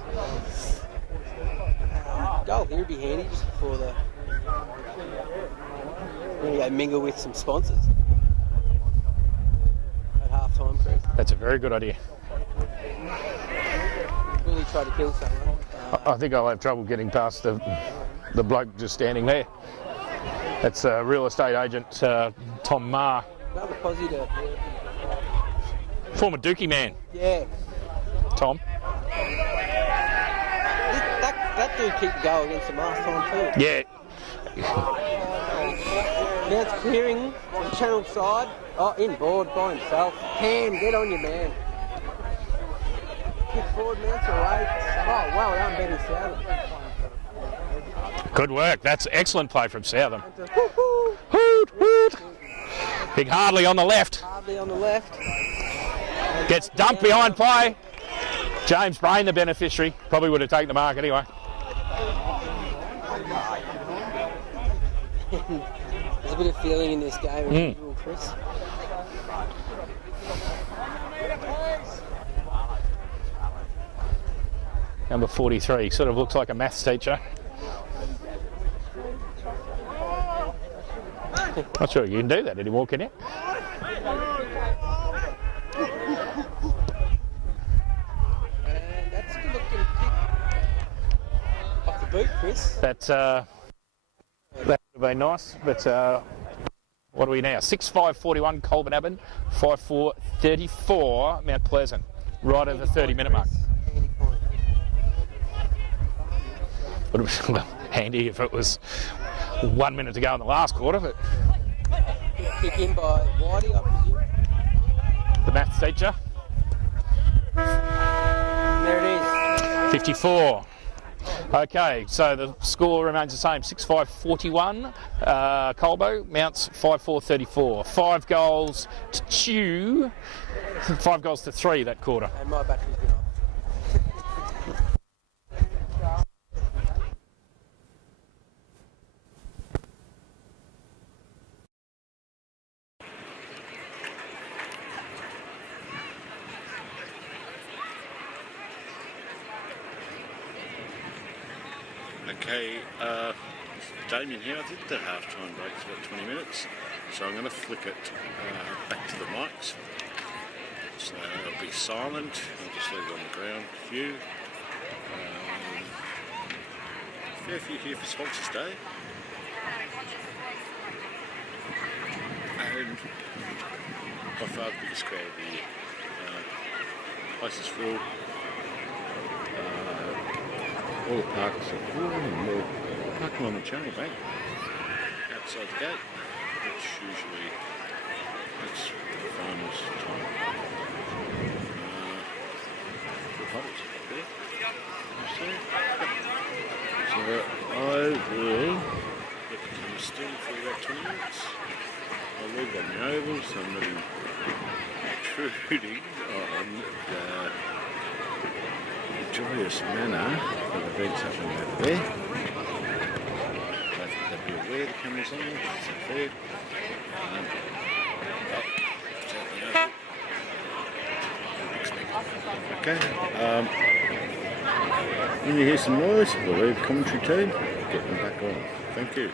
Goal here would be handy just before the... We're going to go mingle with some sponsors. At half time, Chris. That's a very good idea. Really try to kill someone. I think I'll have trouble getting past the bloke just standing there. That's real estate agent Tom Marr. Another positive. Former Dookie man, Yeah. Tom. That dude kicked the goal against him last time too. Yeah. Now it's clearing on channel side. Oh, inboard by himself. Ham, get on your man. Kick forward, Mounts away. Oh, well done, Benny Southern. Good work. That's excellent play from Southern. Hoot, hoot. Big Hardley on the left. Hardly on the left. Gets dumped behind play. James Brain, the beneficiary. Probably would have taken the mark anyway. There's a bit of feeling in this game, as usual, Chris. Number 43. Sort of looks like a maths teacher. Not sure you can do that anymore, can you? And that's a good looking kick off the boot, Chris. That would have been nice, but what are we now? 6:5:41 Colbo Abbon, 5:4:34 Mount Pleasant, right at the 30-minute mark. Handy point. Would have been handy if it was 1 minute to go in the last quarter, but Kick in by Whitey, I presume. the maths teacher, There it is. 54. Okay, so the score remains the same, 6-5-41. Colbo, Mounts 5-4-34. 5 goals to 2, 5 goals to 3 that quarter. And my battery's been off. Okay, Damien here. I think the half-time break's about 20 minutes, so I'm going to flick it back to the mics. So it'll be silent. I'll just leave it on the ground. Fair few here for Sponsors Day. And by far the biggest crowd of the year. Place is full. All the parkers are full and we're parking on the channel bank outside the gate, which usually that's the finals time. puddles up there. So I will let the camera still for about 20 minutes. I'll leave on the oval, somebody intruding on the joyous manner of events happening over there. I think they'd be aware the camera's on, it's unfair. Okay, when you hear some noise, we'll leave the commentary team, get them back on. Thank you.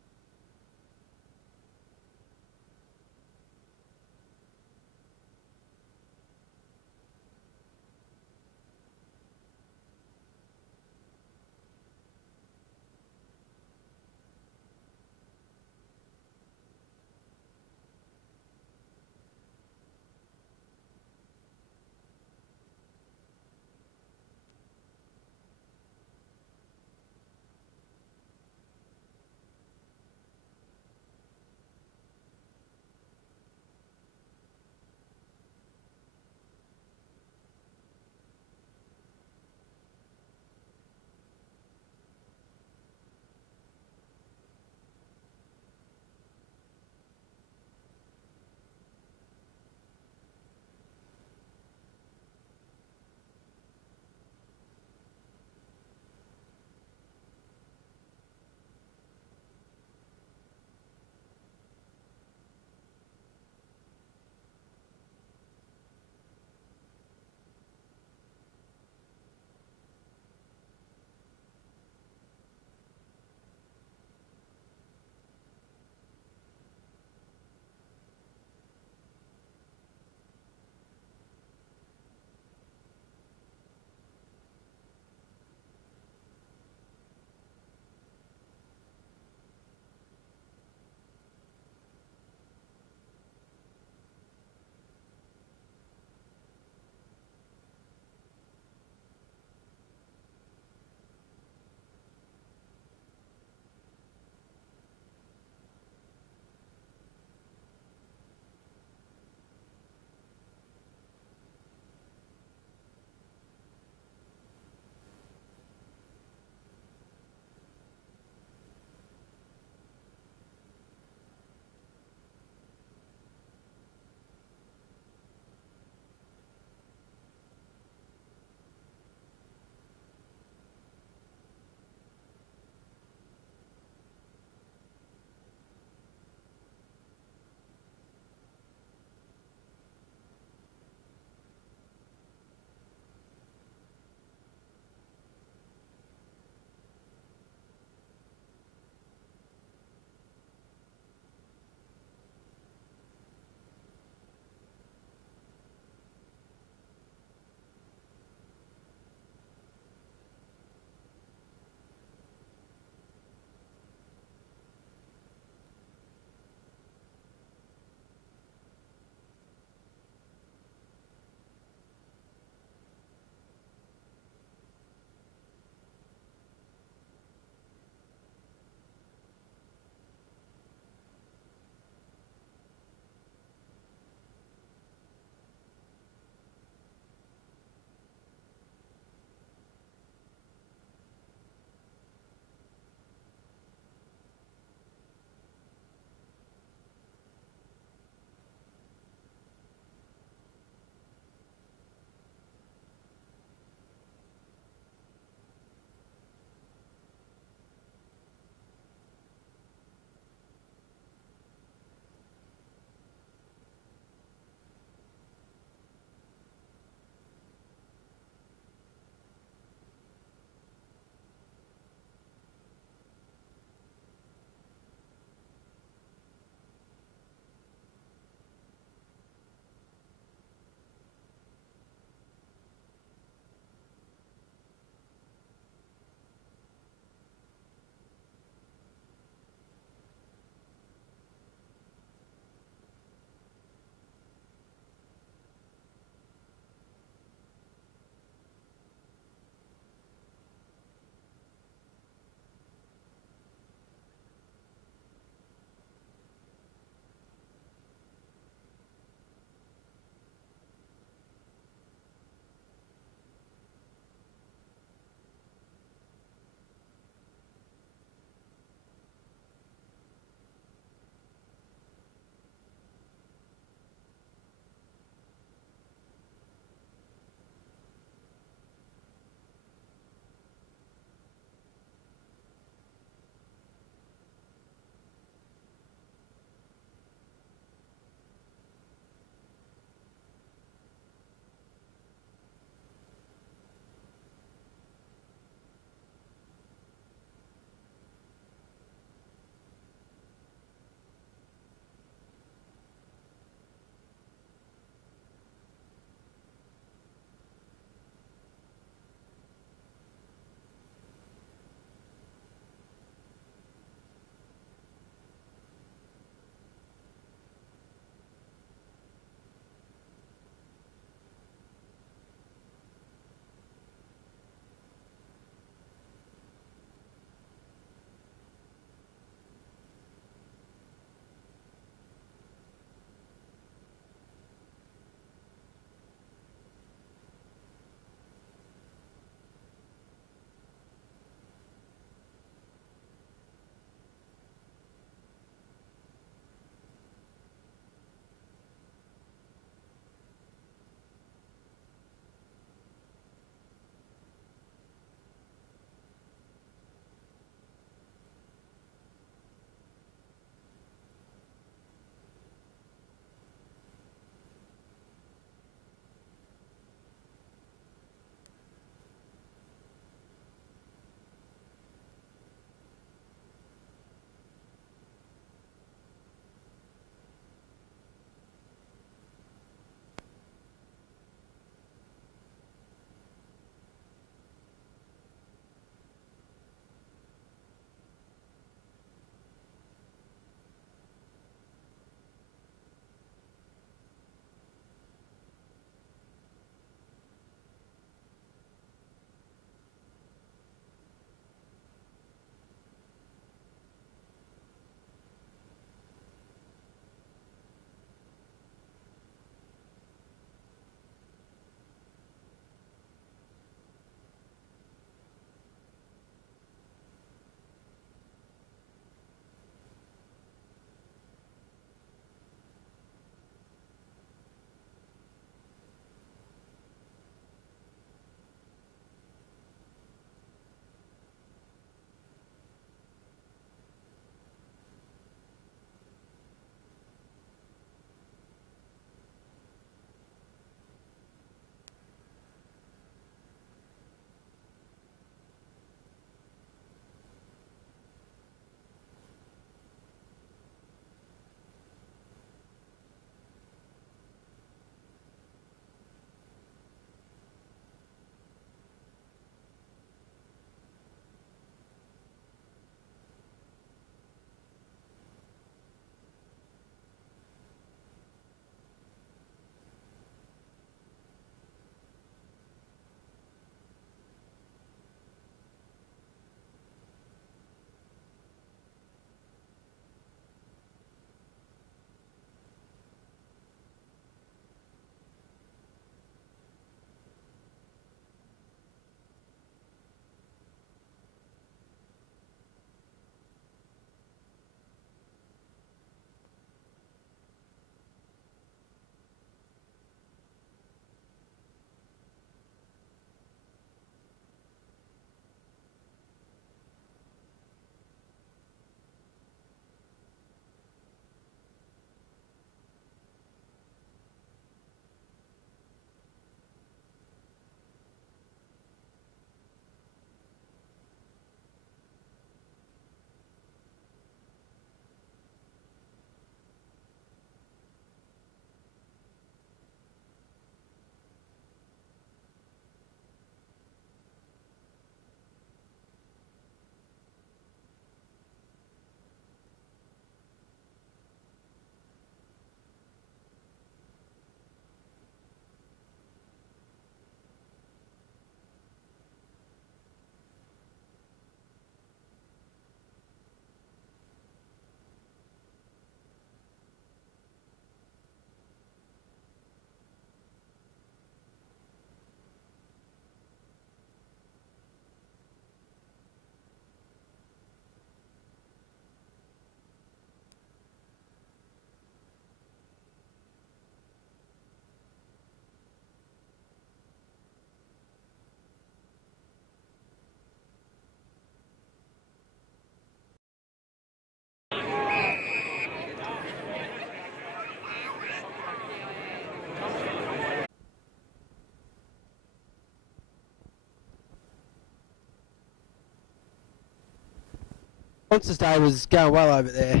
Monsters Day was going well over there,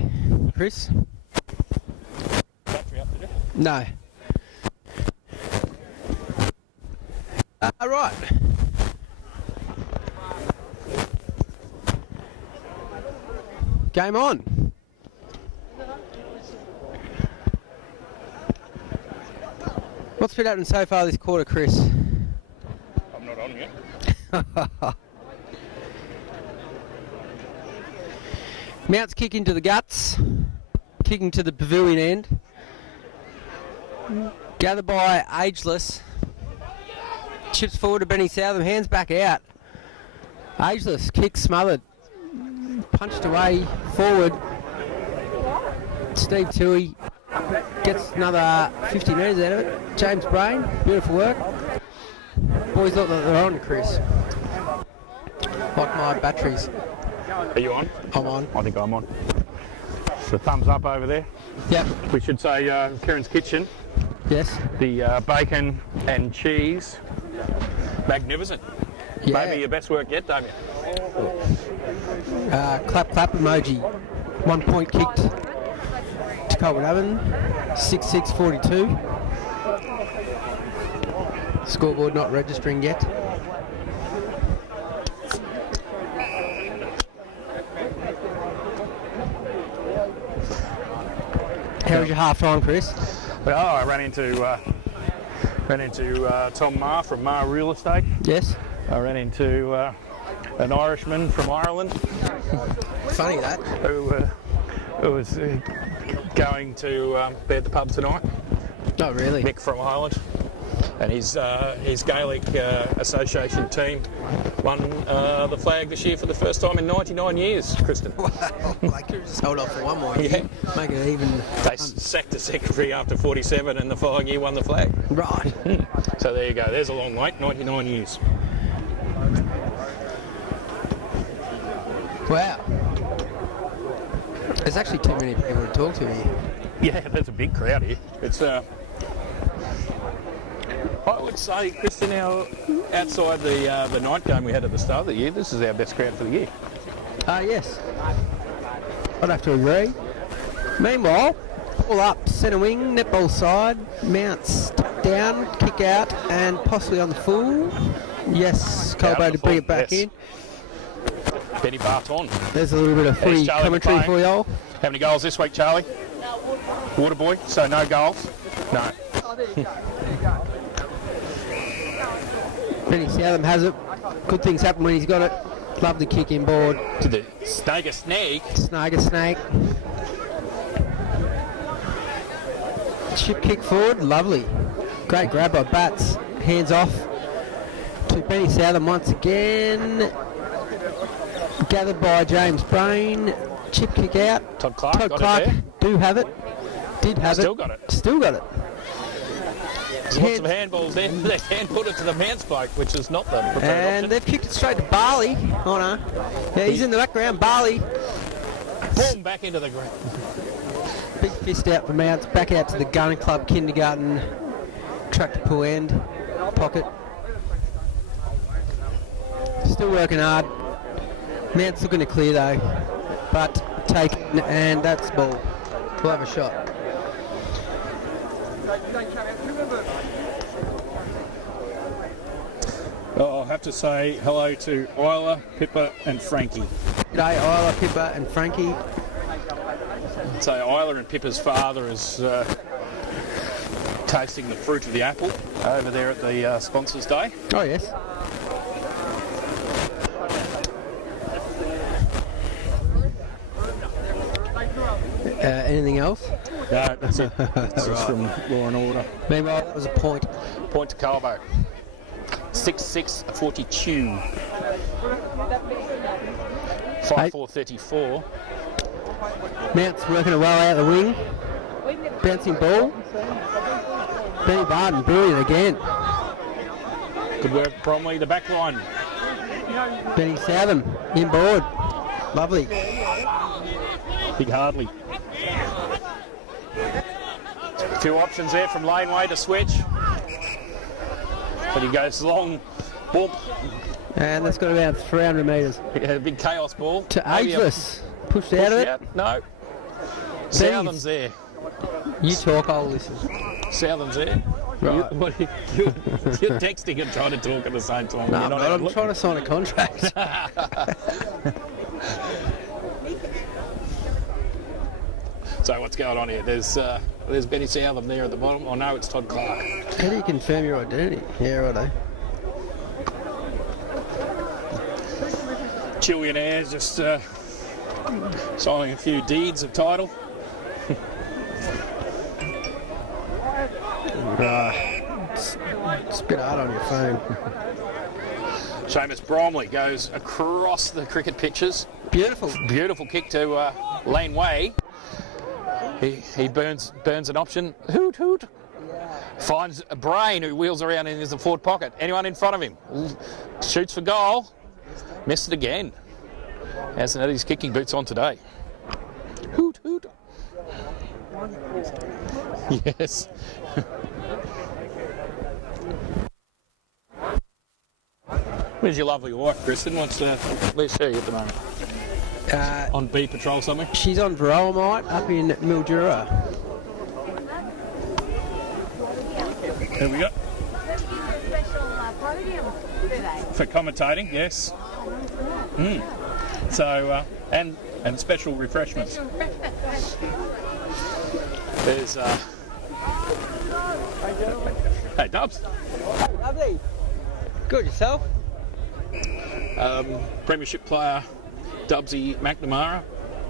Chris. Battery up, did it? No. Right. Game on. What's been happening so far this quarter, Chris? I'm not on yet. Mounts kicking to the guts, kicking to the pavilion end. Gathered by Ageless. Chips forward to Benny Southam, hands back out. Ageless, kick smothered. Punched away, forward. Steve Toohey gets another 50 metres out of it. James Brain, beautiful work. Boys look like they're on, Chris. Like my batteries. Are you on? I'm on. I think I'm on. The thumbs up over there. Yep. We should say Kieran's Kitchen. Yes. The bacon and cheese. Magnificent. Yeah. Maybe your best work yet, don't you? Clap clap emoji. 1 point kicked to Colbo Oven. 6-6-42. Scoreboard not registering yet. How was your half time, Chris? Well, I ran into Tom Marr from Marr Real Estate. Yes. I ran into an Irishman from Ireland Funny that. who was going to be at the pub tonight. Not really. Mick from Ireland, and his Gaelic Association team won the flag this year for the first time in 99 years, Kristen. Wow. Like, just hold off for one more year. Yeah. Make it even. They sacked the secretary after 47 and the following year won the flag. Right. So there you go, there's a long wait, 99 years. Wow. There's actually too many people to talk to here. Yeah, there's a big crowd here. It's I would say, Kristen, now outside the night game we had at the start of the year, this is our best crowd for the year. Yes. I'd have to agree. Meanwhile, all up, centre wing, netball side, Mounts down, kick out, and possibly on the full. Yes, Colbo to bring it back in. Benny Barton. There's a little bit of free commentary for y'all. How many goals this week, Charlie? Water boy, so no goals? No. Benny Southam has it. Good things happen when he's got it. Lovely kick in board. To the snake. Snag a snake. Chip kick forward, lovely. Great grab by Bats. Hands off to Benny Southam once again. Gathered by James Brain. Chip kick out. Todd Clark got Clark it there. do have it. Did have Still it. got it. Still got it. There's lots of handballs there. They hand put it to the man's bloke, which is not the preferred And option. they've kicked it straight to Barley. Oh no. Yeah, he's in the background. Barley. Boom, back into the ground. Big fist out for Mounts. Back out to the Gun Club Kindergarten tractor pull end pocket. Still working hard. Mounts looking to clear though, but taken, and that's ball. We'll have a shot. Oh, I'll have to say hello to Isla, Pippa and Frankie. G'day, Isla, Pippa and Frankie. So Isla and Pippa's father is tasting the fruit of the apple over there at the Sponsors Day. Oh yes. Anything else? No, that's it. That's just from Law and Order. Meanwhile, that was a point. Point to Colbo. 6-6-42. 5-4-34. Mounts working it well out of the wing. Bouncing ball. Benny Barton, brilliant again. Good work, Bromley. The back line. Benny Southam, inboard. Lovely. Big Hardley. A few options there from laneway to switch. But he goes long. Boom. And that's got about 300 metres. A big chaos ball. To Maybe Ageless. Pushed out of it. Yeah, no. Steve. Southern's there. You talk, I'll listen. Southern's there. Right. You're texting and trying to talk at the same time. No, You're not I'm even trying to sign a contract. So what's going on here? There's Benny Southern there at the bottom. Oh no, it's Todd Clark. How do you confirm your identity? Yeah, righto. Chillionaires just signing a few deeds of title. It's a bit hard on your phone. Seamus Bromley goes across the cricket pitches. Beautiful. Beautiful kick to Lane Way. He burns an option. Hoot, hoot. Finds a Brain who wheels around in his forward pocket. Anyone in front of him. Shoots for goal. Missed it again. Hasn't had his kicking boots on today. Hoot, hoot. Yes. Where's your lovely wife, Kristen? Where's she at the moment? On bee patrol something? She's on Verolmite up in Mildura. There we go. Special podium today. For commentating, yes. So, and special refreshments. There's, hey, Dubs. Lovely. Good, yourself? Premiership player Dubsy McNamara.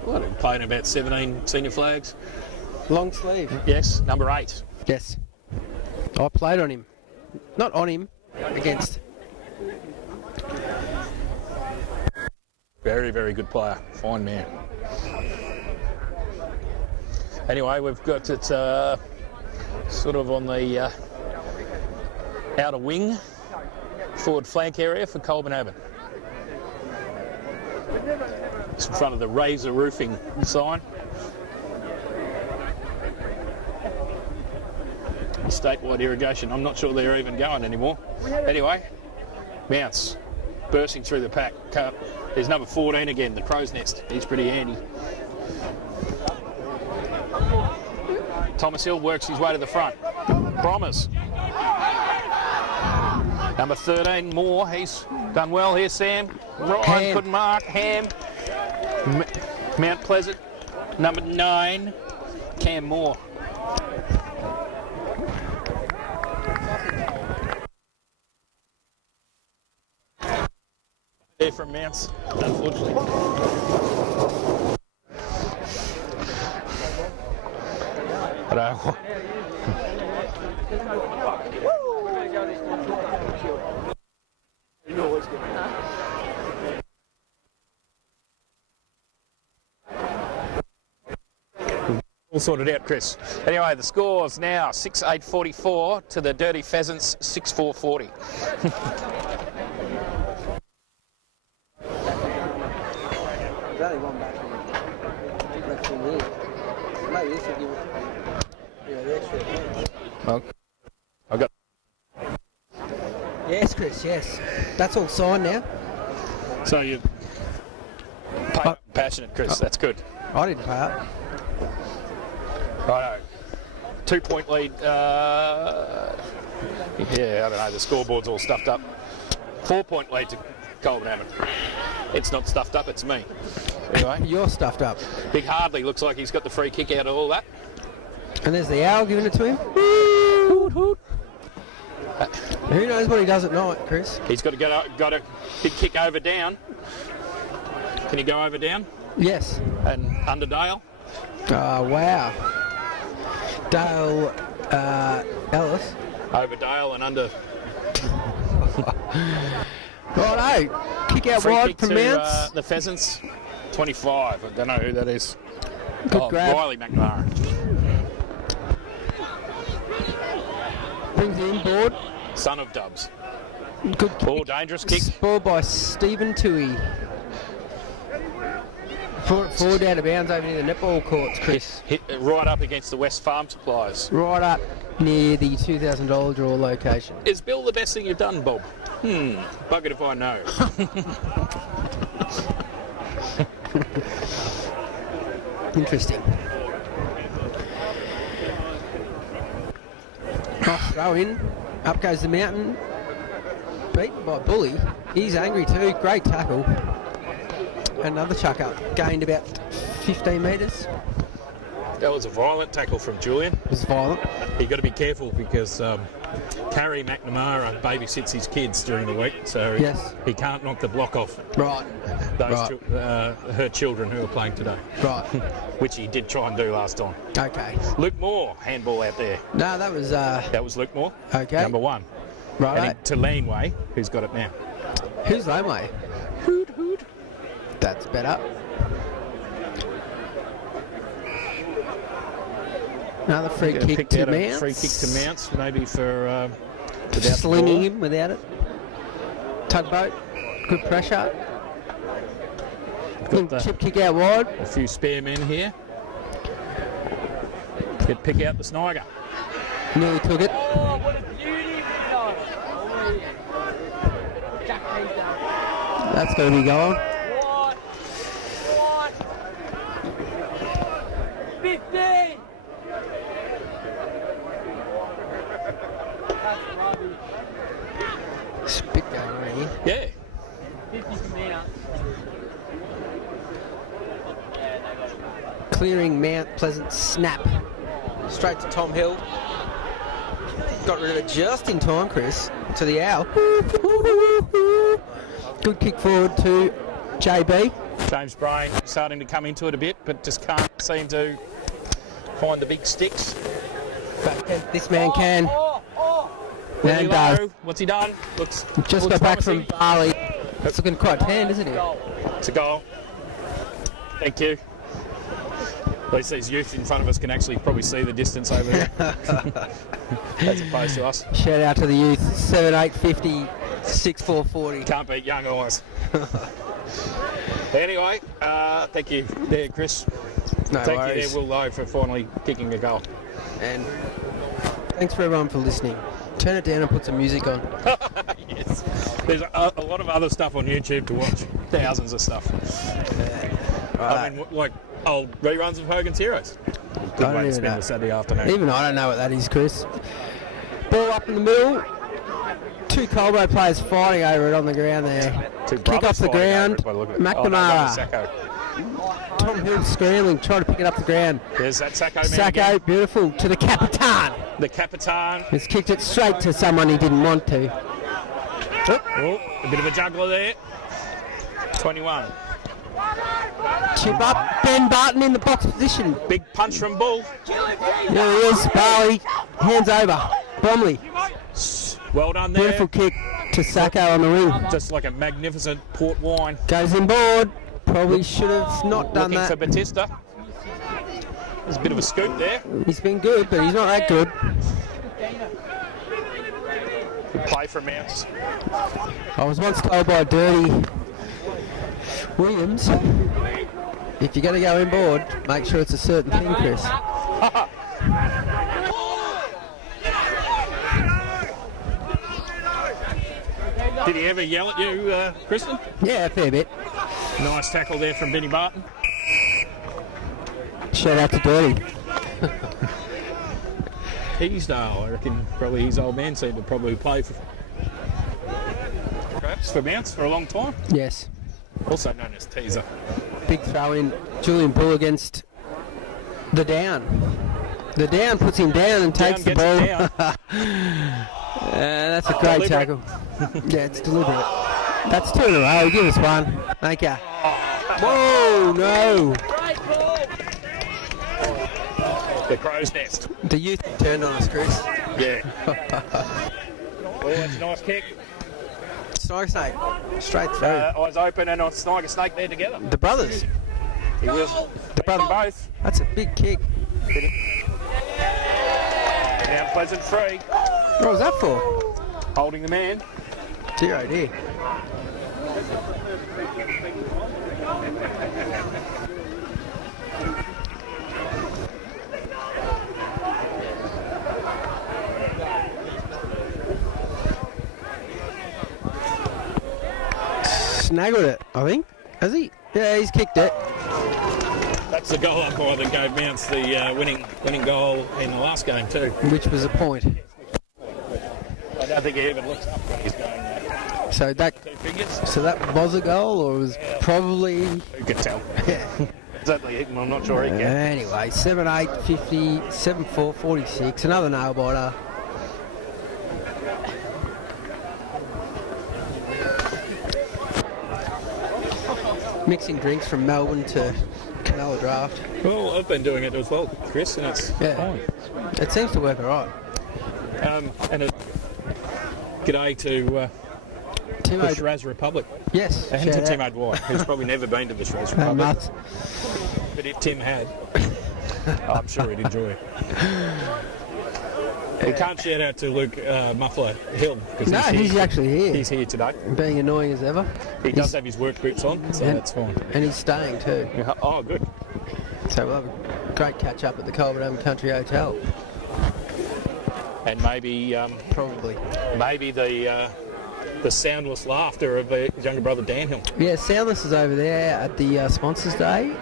What, he played in about 17 senior flags. Long sleeve. Yes, number 8. Yes. I played on him. Not on him, against. Very, very good player. Fine man. Anyway, we've got it sort of on the outer wing, forward flank area for Colbo Abbott. It's in front of the Razor Roofing sign. Statewide irrigation. I'm not sure they're even going anymore. Anyway, Mounts bursting through the pack. There's number 14 again, the Crow's Nest. He's pretty handy. Thomas Hill works his way to the front. Bromers. Number 13, Moore. He's done well here, Sam. Ryan couldn't mark. Ham. Mount Pleasant. Number 9, Cam Moore. There from Mounts, unfortunately. But, all sorted out, Chris. Anyway, the score's now 6-8-44 to the Dirty Pheasants 6-4-40. There's only one back left in here. Maybe this will give it, the extra points. Okay. I got. Yes, Chris, yes. That's all signed now. So you passionate, Chris. That's good. I didn't pay up. Righto. 2-point lead. Yeah, I don't know. The scoreboard's all stuffed up. 4-point lead to Colbo Abbott. It's not stuffed up, it's me. Anyway, You're stuffed up. Big Hardley looks like he's got the free kick out of all that. And there's the owl giving it to him. Hoot, hoot. Who knows what he does at night, Chris? He's got a big kick over down. Can he go over down? Yes. And under Dale? Wow. Dale Ellis. Over Dale and under. Righto. Kick out Free wide kick from to Mounts. the Pheasants. 25. I don't know who that is. Good grab. Riley McNamara. Brings it inboard. Son of Dubs. Good kick. Oh, dangerous kick. Ball by Stephen Toohey. Forward out of bounds over near the netball courts, Chris. Hit right up against the West Farm Supplies. Right up near the $2,000 draw location. Is Bill the best thing you've done, Bob? Bugger if I know. Interesting. Oh, throw in. Up goes the mountain. Beaten by Bully. He's angry too. Great tackle. Another chuck up. Gained about 15 metres. That was a violent tackle from Julian. It was violent. You've got to be careful because Carrie McNamara babysits his kids during the week, so Yes. he can't knock the block off Right. those Right. her children who are playing today, Right. which he did try and do last time. Okay. Luke Moore, handball out there. No, that was That was Luke Moore, okay. number 1. Right. And to Laneway, who's got it now. Who's Laneway? Hoot, hoot. That's better. Another free kick Picked to out a Mounts. free kick to Mounts, maybe for without the Slinging ball. him without it. Tugboat. Good pressure. Got the- Chip kick out wide. A few spare men here. Pick out the Sniger. Nearly took it. That's going to be going. 15! Spit going around here. Yeah. 50 from here. Clearing Mount Pleasant snap. Straight to Tom Hill. Got rid of it just in time, Chris. To the owl. Good kick forward to JB. James Brain starting to come into it a bit, but just can't seem to find the big sticks. But this man can. Will And he does. low? What's he done? Looks Just looks got back from promising. Bali. That's looking quite tanned, isn't it? It's a goal. Thank you. At least these youth in front of us can actually probably see the distance over there, as opposed to us. Shout out to the youth. 7'8", 6'4", Can't beat young eyes. Anyway, thank you there, Chris. No Thank worries. you there, Will Lowe, for finally kicking a goal. And thanks for everyone for listening. Turn it down and put some music on. Yes. There's a lot of other stuff on YouTube to watch. Thousands of stuff. I mean, like old reruns of Hogan's Heroes. Good I way don't to even spend know. the Saturday afternoon. Even I don't know what that is, Chris. Ball up in the middle. Two Colbo players fighting over it on the ground there. Two Kick brothers off the fighting over ground. it by the look of it. McNamara. Oh, no, one was Sacco. Tom Hill scrambling, trying to pick it up the ground. There's that Sacco man Sacco, again. beautiful, to the Capitan. The Capitan. He's kicked it straight to someone he didn't want to. Oh, a bit of a juggler there. 21. Chip up, Ben Barton in the box position. Big punch from Bull. There he is, Barley, hands over. Bromley, Well done there. beautiful kick to Sacco on the wing. Just like a magnificent port wine. Goes inboard. Probably should have not done Looking for that. Batista. There's a bit of a scoop there. He's been good, but he's not that good. Good play from Mounts. I was once told by Dirty Williams, if you're going to go inboard, make sure it's a certain thing, Chris. Did he ever yell at you, Kristen? Yeah, a fair bit. Nice tackle there from Benny Barton. Shout out to Dirty. Teasdale, I reckon probably his old man seemed to probably play for perhaps for Mounts for a long time. Yes. Also known as Teaser. Big throw in. Julian Bull against the down. The down puts him down and takes the Down ball. gets it That's a great Deliberate. tackle. Yeah, it's deliberate. That's two in a row. Give us one. Thank you. Whoa, no. The crow's nest. The youth turned on us, Chris. Yeah. Oh, that's a nice kick. Snake snake. Straight through. Eyes open and on Sniger Snake there together. The brothers. He was The brother. both. That's a big kick. Now Pleasant free. What was that for? Holding the man. Dear oh dear. Snaggled it, I think. Has he? Yeah, he's kicked it. That's the goal umpire that gave Mounts the winning goal in the last game too. Which was a point. I don't think he even looks up when he's going there. So that, Two figures. so that was a goal, or was probably... Who can tell? Yeah. Certainly, I'm not sure he can. Anyway, 7-8, 50, 7-4, 46. Another nail biter. Mixing drinks from Melbourne to Canela Draft. Well, I've been doing it as well, Chris, and it's fine. It seems to work all right. And g'day to Timo, the Shiraz Republic. yes, And to shout Tim out. O'Dwyer, who's probably never been to the Shiraz Republic. Nuts. But if Tim had, I'm sure he'd enjoy it. We can't shout out to Luke Muffler Hill because No, he's actually here. He's here today. Being annoying as ever. He does have his work boots on, so Yeah. that's fine. And he's staying too. Yeah. Oh, good. So we'll have a great catch up at the Colbo Country Hotel. And maybe Probably. the soundless laughter of his younger brother Dan Hill. Yeah, Soundless is over there at the Sponsors Day.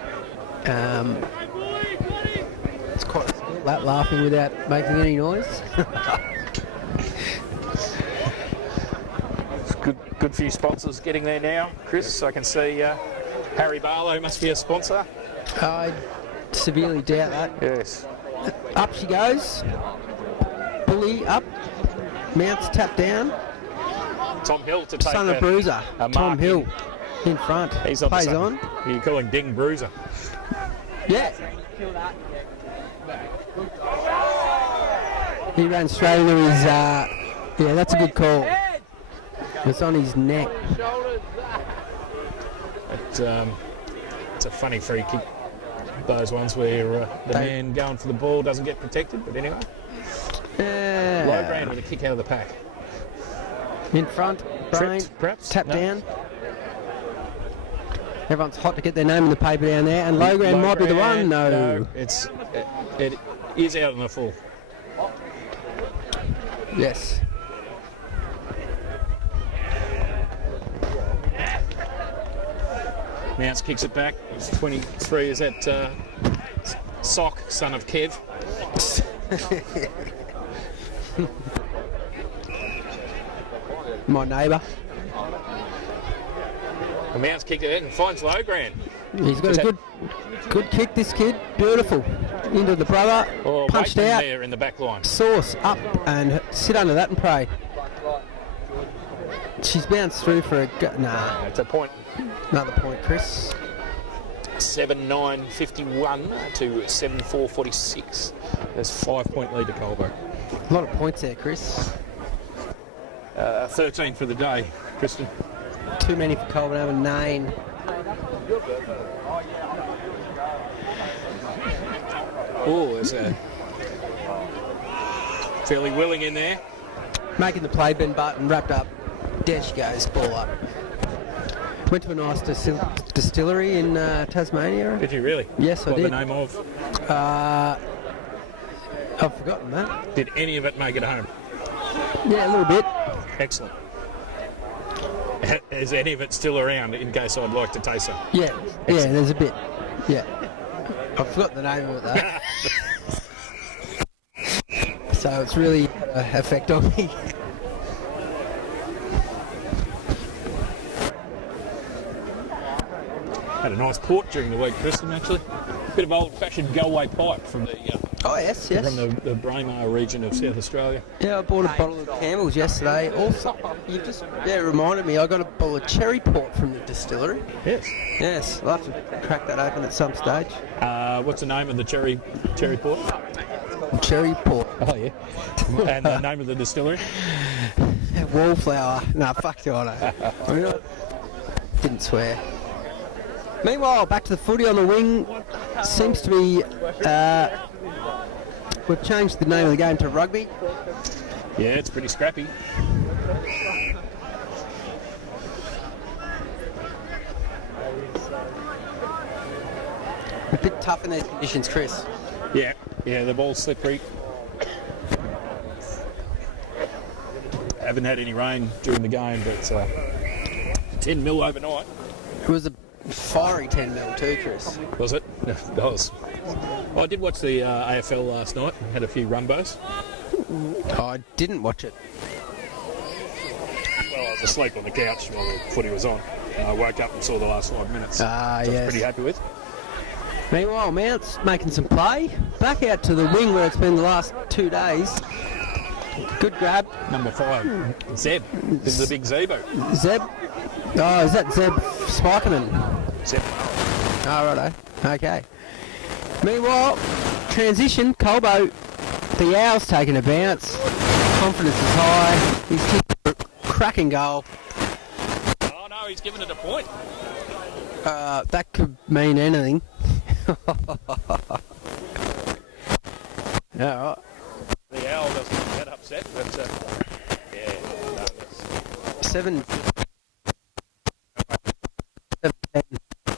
It's quite a skill, that laughing without making any noise. It's good few sponsors getting there now, Chris. I can see Harry Barlow must be a sponsor. I severely doubt that. Yes. Up she goes. Bully up. Mounts tap down. Tom Hill to take Son of Bruiser. a Tom mark Hill in front. He's on Plays the on. You call him Ding Bruiser. Yeah. He ran straight into his. Yeah, that's a good call. It's on his neck. It's a funny free kick. Those ones where the man going for the ball doesn't get protected, but anyway. Low Brand with a kick out of the pack. In front, Brain, Tripped, perhaps? tap No. down. Everyone's hot to get their name in the paper down there, and Logran might be the one. No. It is out on the full. Yes. Mounts kicks it back. It's 23. Is that Sock, son of Kev? My neighbour. The Mounts kicked it in and finds Logran. He's got a good kick, this kid. Beautiful. Into the brother. Oh, Punched Waitman out. there in the back line. Sauce up and sit under that and pray. She's bounced through for a... Nah. It's a point. Another point, Chris. 7-9-51 to 7-4-46. There's 5-point lead to Colbo. A lot of points there, Chris. 13 for the day, Kristen. Too many for Colburn and 9. Oh, there's a fairly willing in there. Making the play, Ben Barton wrapped up. There she goes, ball up. Went to a nice distillery in Tasmania. Did you really? Yes, I What did. the name of? I've forgotten that. Did any of it make it home? Yeah, a little bit. Excellent. Is any of it still around in case I'd like to taste some? Yeah, yeah, there's a bit. Yeah. I've forgotten the name of it though. So it's really had an effect on me. Had a nice port during the week, Kristen, actually. Bit of old-fashioned Galway pipe from the Oh, yes, yes. from the Braemar region of South Australia. Yeah, I bought a bottle of Campbell's yesterday. Also, you just reminded me, I got a bottle of cherry port from the distillery. Yes. Yes, I'll have to crack that open at some stage. What's the name of the cherry port? Cherry port. Oh, yeah. And the name of the distillery? Wallflower. Nah, fuck you, I know. Didn't swear. Meanwhile, back to the footy on the wing. Seems to be... we've changed the name of the game to rugby. Yeah, it's pretty scrappy. A bit tough in these conditions, Chris. Yeah, the ball's slippery. Haven't had any rain during the game, but 10 mil overnight. It was a fiery 10 mil too, Chris. Was it? I did watch the AFL last night. Had a few rumbos. I didn't watch it. Well, I was asleep on the couch while the footy was on. And I woke up and saw the last 5 minutes. Which I was pretty happy with. Meanwhile, Mount's making some play. Back out to the wing where it's been the last 2 days. Good grab. Number 5, Zeb. This is the big Zebo. Zeb. Oh, is that Zeb Spikerman? Zeb. Oh, righto. Okay. Meanwhile, transition, Colbo. The Owl's taking a bounce. Confidence is high. He's kicked a cracking goal. Oh, no, he's given it a point. That could mean anything. Yeah, right. The Owl doesn't get upset, but yeah. No, 7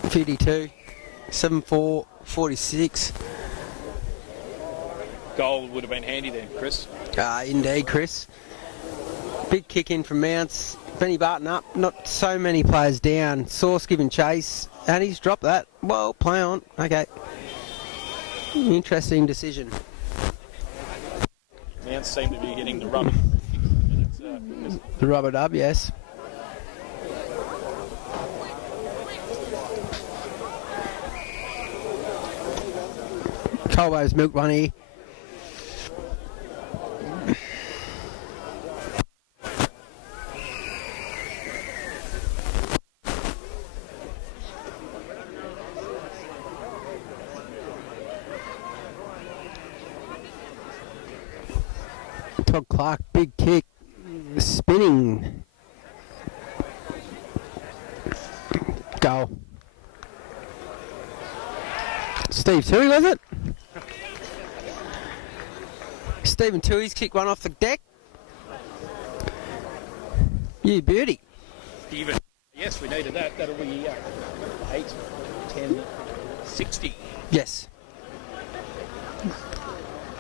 52 7-4 46. goal would have been handy then, Chris. Indeed, Chris. Big kick in from Mounts. Benny Barton up. Not so many players down. Sauce giving chase. And he's dropped that. Well, play on. Okay. Interesting decision. Mounts seem to be getting the rubber. The rubber dub, yes. Colbo's milk one here. Todd Clark, big kick, spinning. Goal. Steve Toohey, was it? Stephen Toohey's kicked one off the deck. You beauty. Even. Yes, we needed that. That'll be 8, 10, 60. Yes.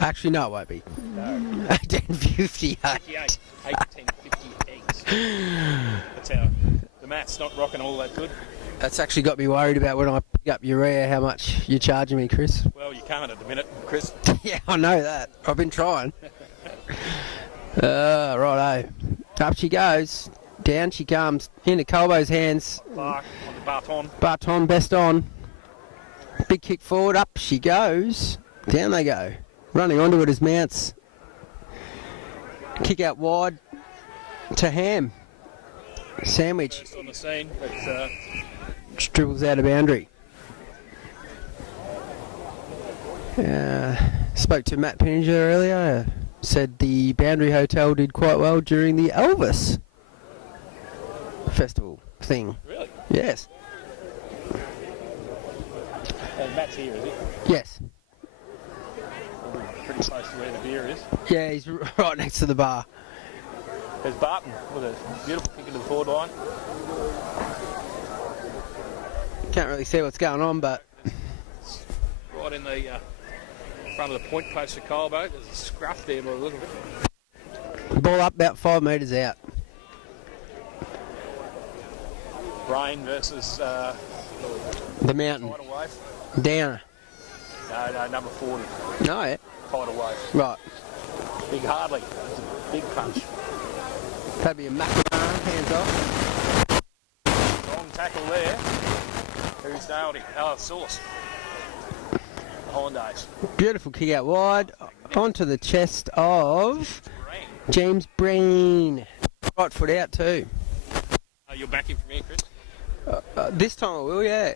Actually, no, it won't be. No. 10:58. 58. 8, 10, 58. That's how the math's not rocking all that good. That's actually got me worried about when I pick up urea, how much you're charging me, Chris. Well, you can't at the minute, Chris. Yeah, I know that. I've been trying. Righto. Up she goes. Down she comes. Into Colbo's hands. Clark on the baton. Barton best on. Big kick forward. Up she goes. Down they go. Running onto it as Mounts. Kick out wide to Ham. Sandwich. First on the scene, but Dribbles out of boundary. Spoke to Matt Pinninger earlier. Said the Boundary Hotel did quite well during the Elvis festival thing. really? Yes. And Matt's here, is he? Yes. Pretty close to where the beer is. Yeah, he's right next to the bar. There's Barton with a beautiful kick into the forward line. Can't really see what's going on, but Right in the front of the point post for Colbo. There's a scruff there by a little bit. ball up about 5 metres out. Brain versus The mountain. Tidal Wave. Down. No, number 40. No, yeah. Tidal Wave. Right. Big Hardley. It's a big punch. That'd be a McNamara, hands off. Long tackle there. Who's nailed him? Oh, Sauce. The Hollandaise. Beautiful kick out wide. Onto the chest of Brain. James Breen. Right foot out too. You're backing from here, Chris? This time I will, yeah.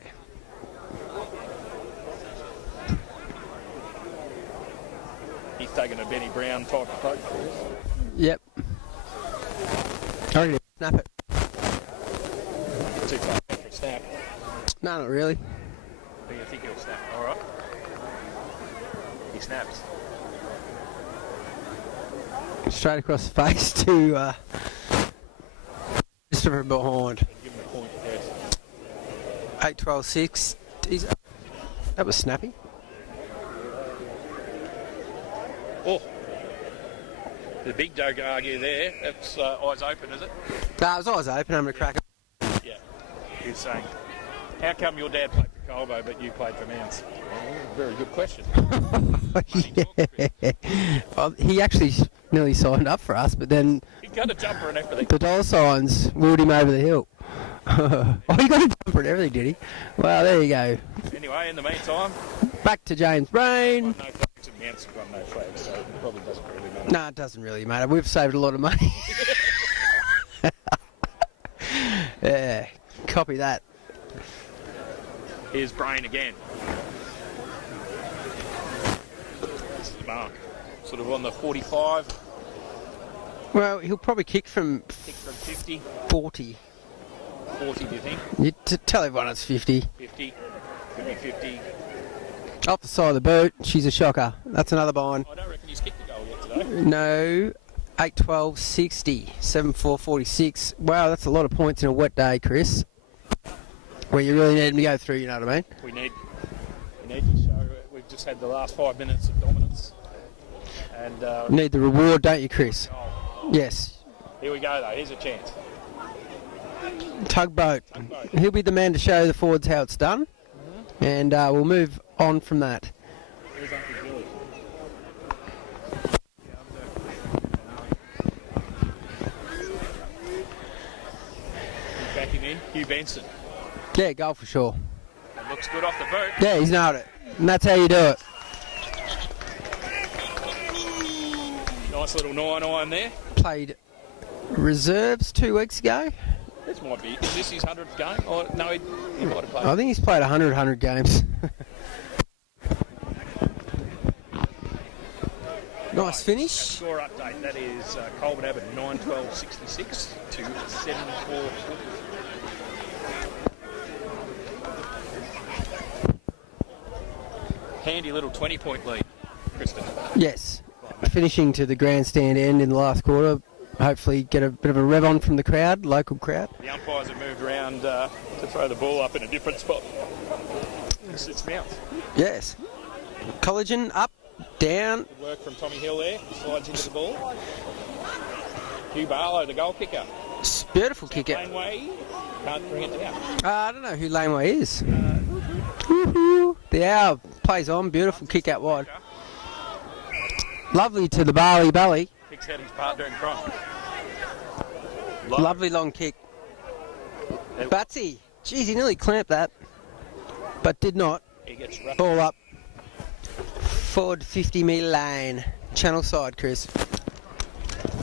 He's taking a Benny Brown type approach. Yep. I reckon he'll snap it. Too far back for a snap. No, not really. Do you think he'll snap? All right. He snaps. Straight across the face to Christopher behind. Give him a point, yes. 8-12-6. That was snappy. Oh. The big dog argue there. That's eyes open, is it? No, it was eyes open. I'm going to crack it. Yeah. He was saying, how come your dad played for Colbo, but you played for Mounts? Very good question. Yeah. Well, he actually nearly signed up for us, but then He got a jumper and everything. the dollar signs wheeled him over the hill. Oh, he got a jumper and everything, did he? Well, there you go. Anyway, in the meantime, Back to James Brain. no flags and Mounts have got no flags, so it probably doesn't really matter. No, it doesn't really matter. We've saved a lot of money. Yeah, copy that. Here's Brain again. This is the mark. Sort of on the 45, Well, he'll probably kick from kick from 50, 40. 40 do you think? You tell everyone it's 50. 50, could be 50. Off the side of the boot, she's a shocker. That's another bind. I don't reckon he's kicked the goal yet today. No, 8-12, 60, 7-4, 46. Wow, that's a lot of points in a wet day, Chris. Where you really need him to go through, you know what I mean? We need to show, we've just had the last 5 minutes of dominance. And Need the reward, don't you, Chris? goal. Yes. Here we go though, here's a chance. Tugboat. He'll be the man to show the forwards how it's done. And we'll move on from that. Here's Uncle Billy. He's backing in, Hugh Benson. Yeah, goal for sure. It looks good off the boot. Yeah, he's nailed it. And that's how you do it. Nice little 9-iron there. Played reserves 2 weeks ago. This might be, is this his 100th game? Oh, no, he might have played. I think he's played 100 games. Nice finish. Score update, that is Colbo Abbott 9-12-66 to 7-4. Handy little 20-point lead, Kristen. Yes. Finishing to the grandstand end in the last quarter. Hopefully get a bit of a rev on from the crowd, local crowd. The umpires have moved around to throw the ball up in a different spot. It's Mount. Yes. Collagen up, down. Good work from Tommy Hill there. Slides into the ball. Hugh Barlow, the goal kicker. Beautiful kick out. Laneway can't bring it down. I don't know who Laneway is. Woohoo. The owl plays on. Beautiful kick out wide. Lovely to the Barley belly. Kicks out his partner in crime. Lovely long kick. Batsy. Geez, he nearly clamped that. But did not. He gets rough. Ball up. Forward 50 metre lane. Channel side, Chris.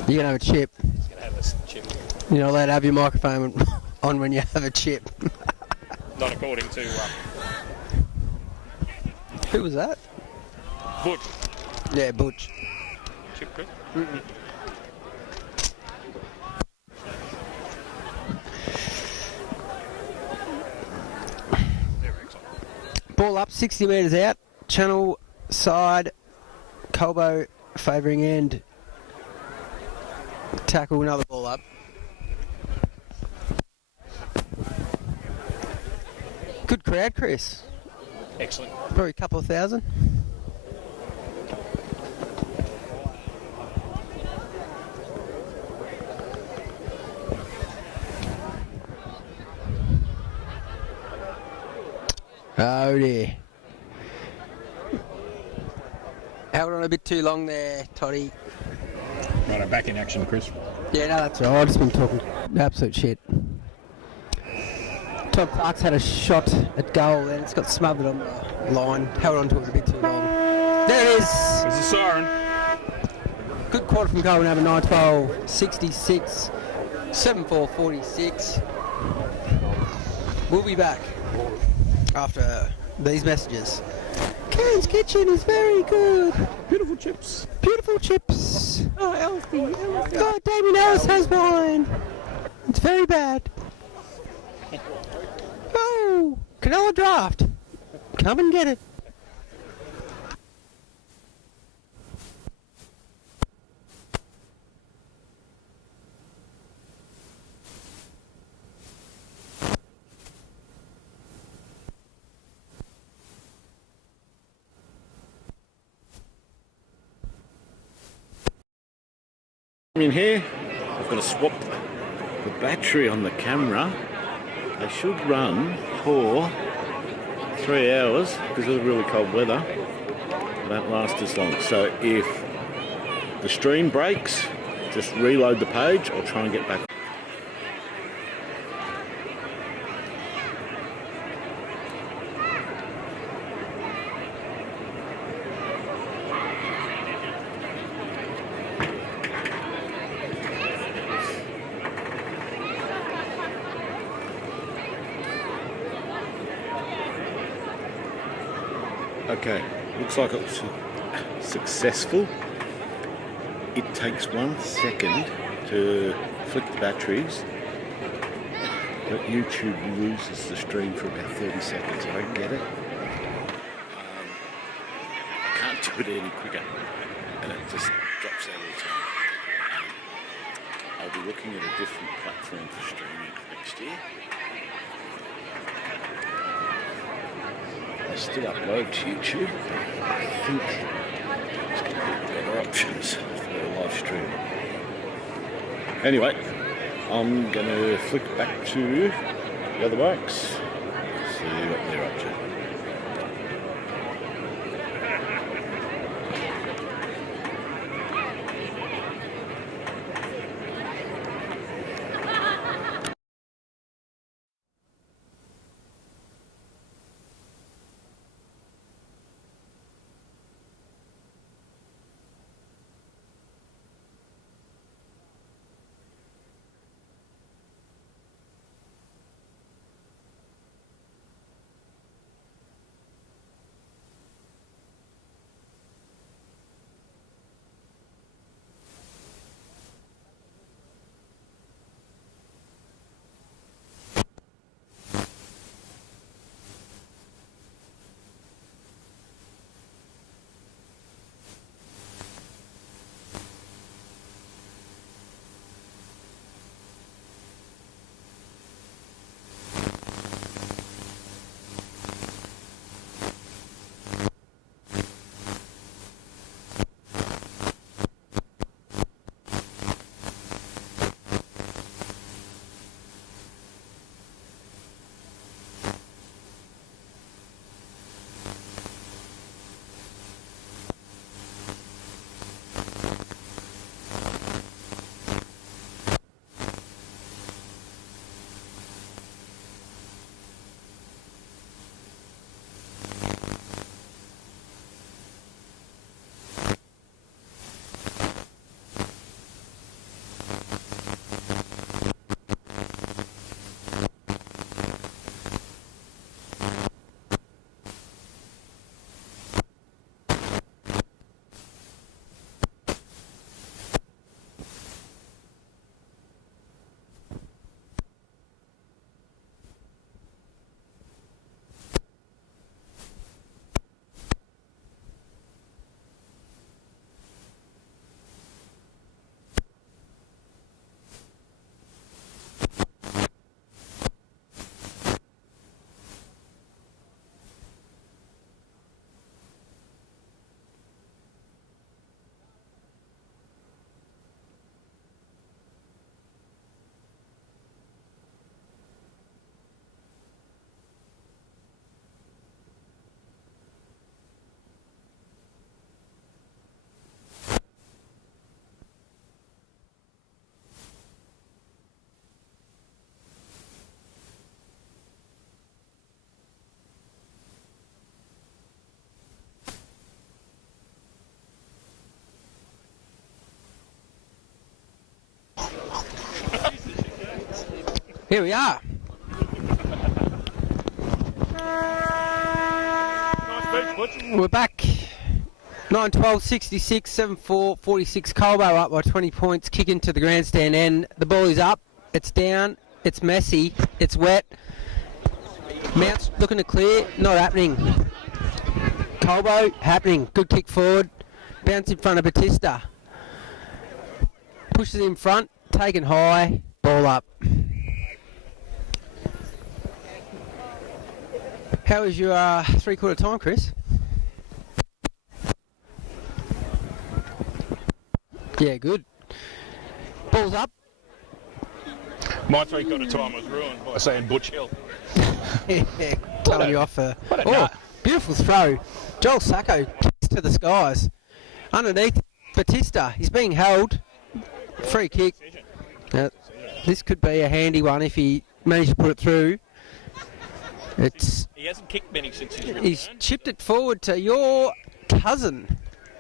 You're going to have a chip. He's going to have a chip. You're not allowed to have your microphone on when you have a chip. Not according to Who was that? Butch. Yeah, Butch. Chip Chris. Very excellent. Ball up, 60 metres out. Channel side. Colbo favouring end. Tackle, another ball up. Good crowd, Chris. Excellent. Probably a couple of thousand. Oh dear. Held on a bit too long there, Toddy. Right, I'm back in action, Chris. Yeah, no, that's all right. I've just been talking absolute shit. Tom Clark's had a shot at goal and it's got smothered on the line. Held on to it a bit too long. There it is. There's a siren. Good quarter from Colbo Abbott, 9-12, 66, 7-4, 46. We'll be back after these messages. Kane's Kitchen is very good. Beautiful chips. Beautiful chips. Oh, Elsie. God, Damien Ellis has wine. It's very bad. Oh, canola draft. Come and get it. In here, I've got to swap the battery on the camera. They should run for 3 hours because of the really cold weather. It won't last as long. So if the stream breaks, just reload the page or try and get back. Okay, looks like it was successful. It takes 1 second to flick the batteries, but YouTube loses the stream for about 30 seconds. I don't get it. I can't do it any quicker, and it just drops out all the time. I'll be looking at a different platform for streaming next year. I still upload to YouTube. I think there's going to be better options for a live stream. Anyway, I'm going to flick back to the other bikes, see what they're up to. Here we are. We're back. 9-12, 66, 7-4, 46. Colbo up by 20 points. Kick into the grandstand end. The ball is up. It's down. It's messy. It's wet. Mount's looking to clear. Not happening. Colbo happening. Good kick forward. Bounce in front of Batista. Pushes in front. Taken high. Ball up. How was your three-quarter time, Chris? Yeah, good. Ball's up. My three-quarter time was ruined by saying Butch Hill. telling you off for... What a Oh, nut. beautiful throw. Joel Sacco kicks to the skies. Underneath, Batista. He's being held. Free kick. This could be a handy one if he managed to put it through. He hasn't kicked many since he's He's chipped it forward to your cousin.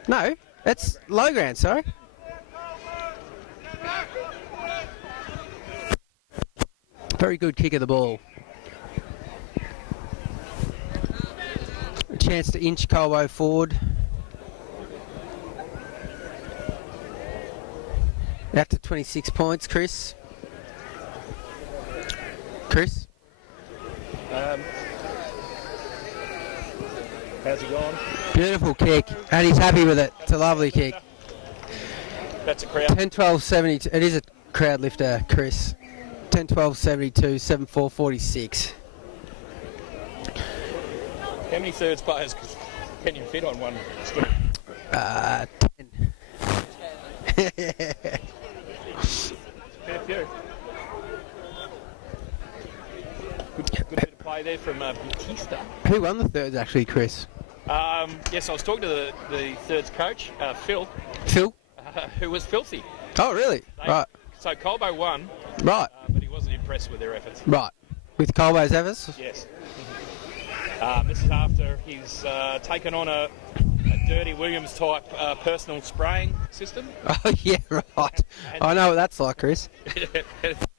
No, that's Lowground, sorry. Very good kick of the ball. A chance to inch Colbo forward. Out to 26 points, Chris. Chris? How's he gone? Beautiful kick, and he's happy with it. It's a lovely kick. That's a crowd. 10-12-72. It is a crowd lifter, Chris. 10-12-72, 7-4-46. How many thirds players can you fit on one screen? 10. Fair few. Good bit of play there from Batista. Who won the thirds, actually, Chris? Yes, I was talking to the thirds coach, Phil, Phil? who was filthy. Oh, really? Right. So Colbo won, Right. but he wasn't impressed with their efforts. Right. With Colbo's efforts? Yes. This is after he's taken on a Dirty Williams type personal spraying system. Oh, yeah, right. I know what that's like, Chris. It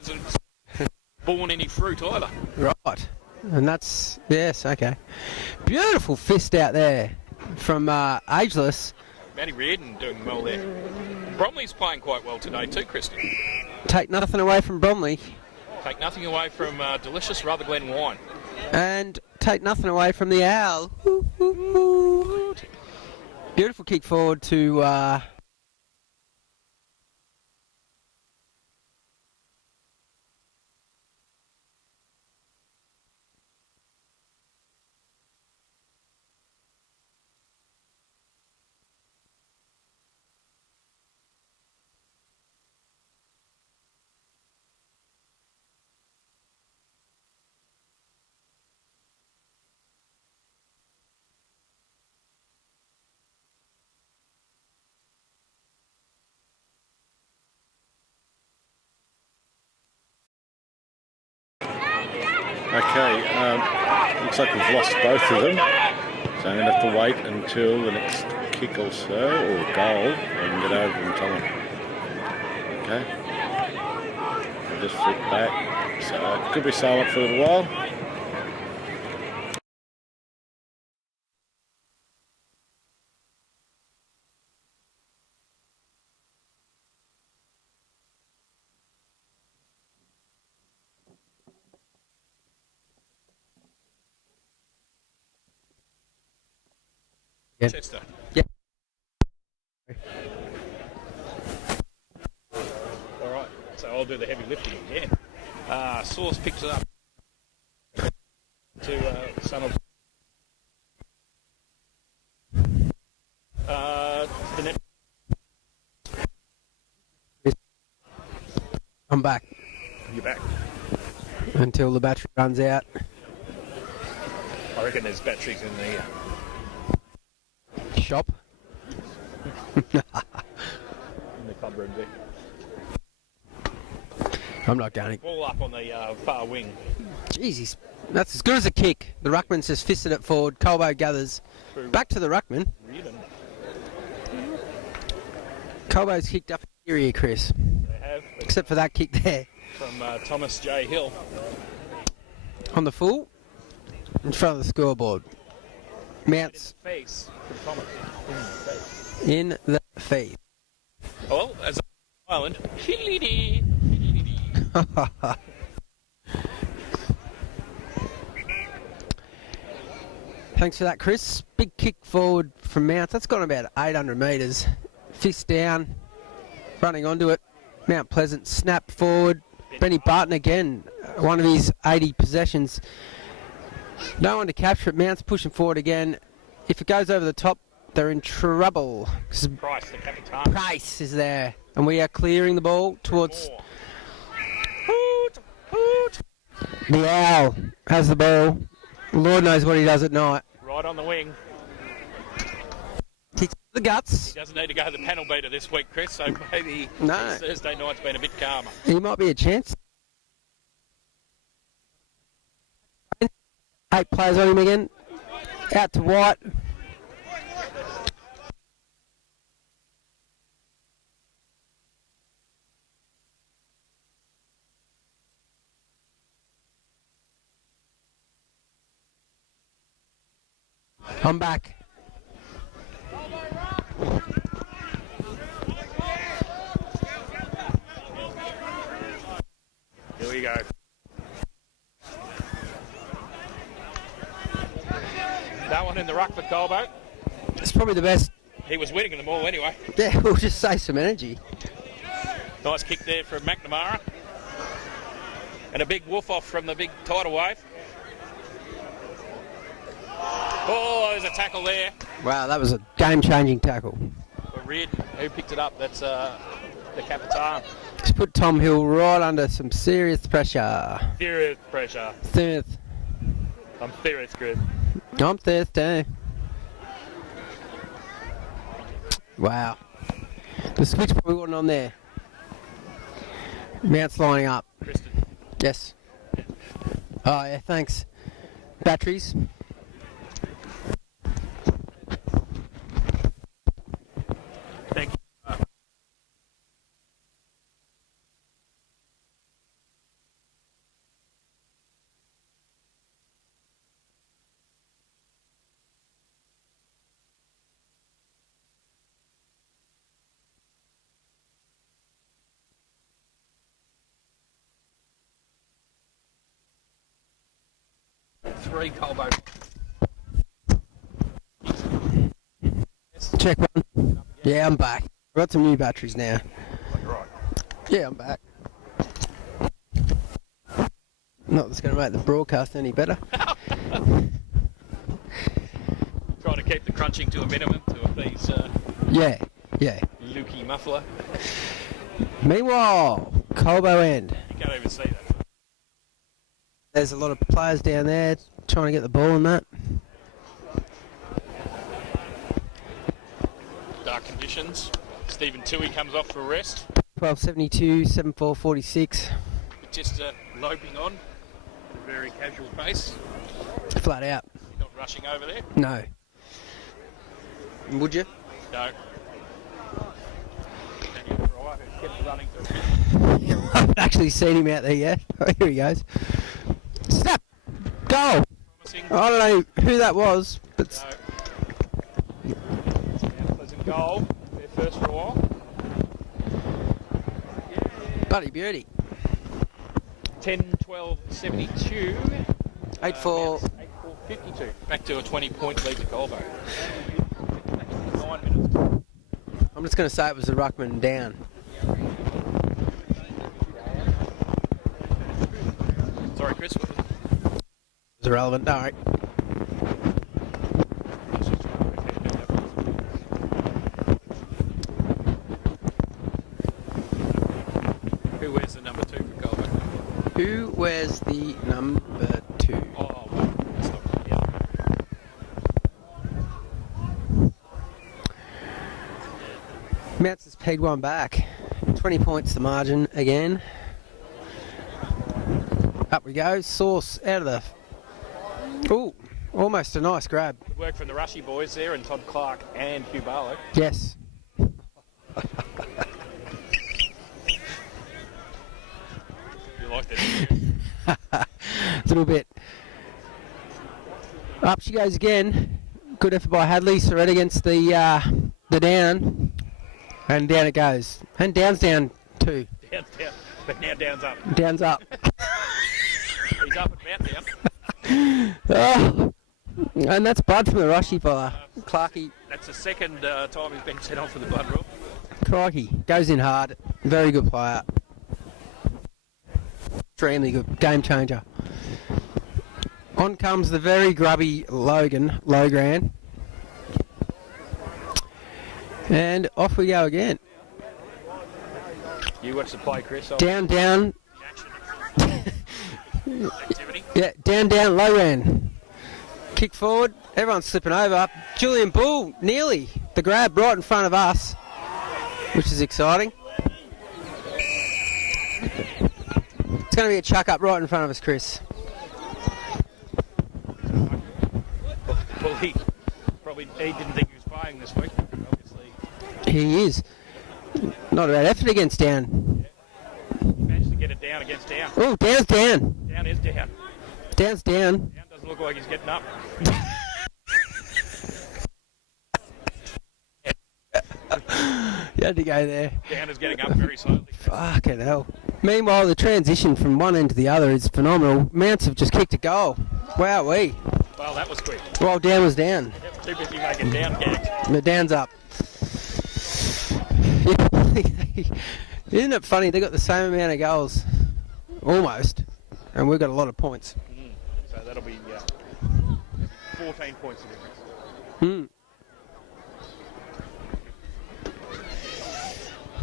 hasn't borne any fruit either. Right. And that's... Yes, okay. Beautiful fist out there from Ageless. Matty Reardon doing well there. Bromley's playing quite well today too, Christian. Take nothing away from Bromley. Take nothing away from delicious Rutherglen wine. And take nothing away from the Owl. Beautiful kick forward to... Okay, looks like we've lost both of them, so I'm going to have to wait until the next kick or so, or goal, and get over and tell them. Okay, I'll just flip back, so it could be silent for a little while. Chester. Yeah. All right, so I'll do the heavy lifting again. Source picks it up to son of the net. I'm back You're back. until the battery runs out. I reckon there's batteries in the Shop. club room there. I'm not going. Ball up on the far wing. Jeez, that's as good as a kick. The ruckman's just fisted it forward. Colbo gathers. Back to the ruckman. Reardon. Colbo's kicked up area, Chris. They have, Except for that kick there. from Thomas J. Hill. On the full. In front of the scoreboard. Mounts Face from Thomas. in the feed. Oh, well, as Island. Thanks for that, Chris. Big kick forward from Mounts. That's gone about 800 metres. Fist down. Running onto it. Mount Pleasant snap forward. Benny Barton again. One of his 80 possessions. No one to capture it. Mount's pushing forward again. If it goes over the top, they're in trouble. Price, the Capitan. Price is there. And we are clearing the ball towards... The Owl has the ball Lord knows what he does at night. Right on the wing. Kicks the guts. He doesn't need to go to the panel beater this week, Chris, so maybe No. his Thursday night's been a bit calmer. He might be a chance. 8 players on him again. Out to White. I'm back. Here we go. That one in the ruck for Colbo. It's probably the best. He was winning them all anyway. Yeah, we'll just save some energy. Nice kick there from McNamara. And a big woof off from the big tidal wave. Oh, there's a tackle there. Wow, that was a game-changing tackle. For Reardon, who picked it up. That's the Capitan. It's put Tom Hill right under some serious pressure. Serious pressure. Serious. I'm serious, Chris. I'm thirsty. Wow. The switch probably wasn't on there. Mount's lining up. Kristen. Yes. Oh, yeah, thanks. Batteries. Thank you. Three Colbo. Check one. Yeah, I'm back. I've got some new batteries now. Right. Yeah, I'm back. Not that's going to make the broadcast any better. Trying to keep the crunching to a minimum to appease Yeah, yeah. Lukey Muffler. Meanwhile, Colbo end. You can't even see that. There's a lot of players down there trying to get the ball and that. Dark conditions. Stephen Toohey comes off for a rest. 12.72, 7.4.46. Just loping on at a very casual pace. Flat out. You're not rushing over there. No. Would you? No. Daniel Fryer, who kept running through. I haven't actually seen him out there yet. Oh, here he goes. Snap! Goal! Promising. I don't know who that was, but No. Pleasant goal. Their first for a while. Buddy Beauty. 10-12-72. 8-4. 8-4-52. Back to a 20-point lead to Colbo. 9 minutes. I'm just going to say it was the ruckman down. Sorry, Chris. What was it? It's irrelevant. All right. Who wears the number 2 for Colbo? Who wears the number 2? Oh, well, stop. Yeah. Mounts has pegged one back. 20 points the margin again. Up we go. Sauce out of the... Ooh, almost a nice grab. Good work from the Rushy boys there, and Todd Clark and Hugh Barlow. Yes. You liked it. A little bit. Up she goes again. Good effort by Hadley. Surrett against the down. And down it goes. And down's down too. Down, but now Down's up. Down's up. He's up and down. Oh. And that's Bud from the Rushy fella. Clarkey. That's the second time he's been sent off for the blood rule. Crikey. Goes in hard. Very good player. Extremely good. Game changer. On comes the very grubby Logan Logran. And off we go again. You watch the play, Chris. Down, down. Activity. Yeah, down, Logran. Kick forward. Everyone's slipping over. Julian Bull, nearly. The grab right in front of us, which is exciting. It's going to be a chuck up right in front of us, Chris. Well, he didn't think he was playing this week, obviously. He is. Not a bad effort against Down. He managed to get it down against Down. Oh, Down's down. Down is down. Down's down. Down doesn't look like he's getting up. You had to go there. Down is getting up very slowly. Fucking hell. Meanwhile, the transition from one end to the other is phenomenal. Mounts have just kicked a goal. Wowee. Well, that was quick. While Down was down. Yep, too busy making Down gags. The Down's up. Isn't it funny? They got the same amount of goals. Almost. And we've got a lot of points. So that'll be 14 points of difference. Hmm.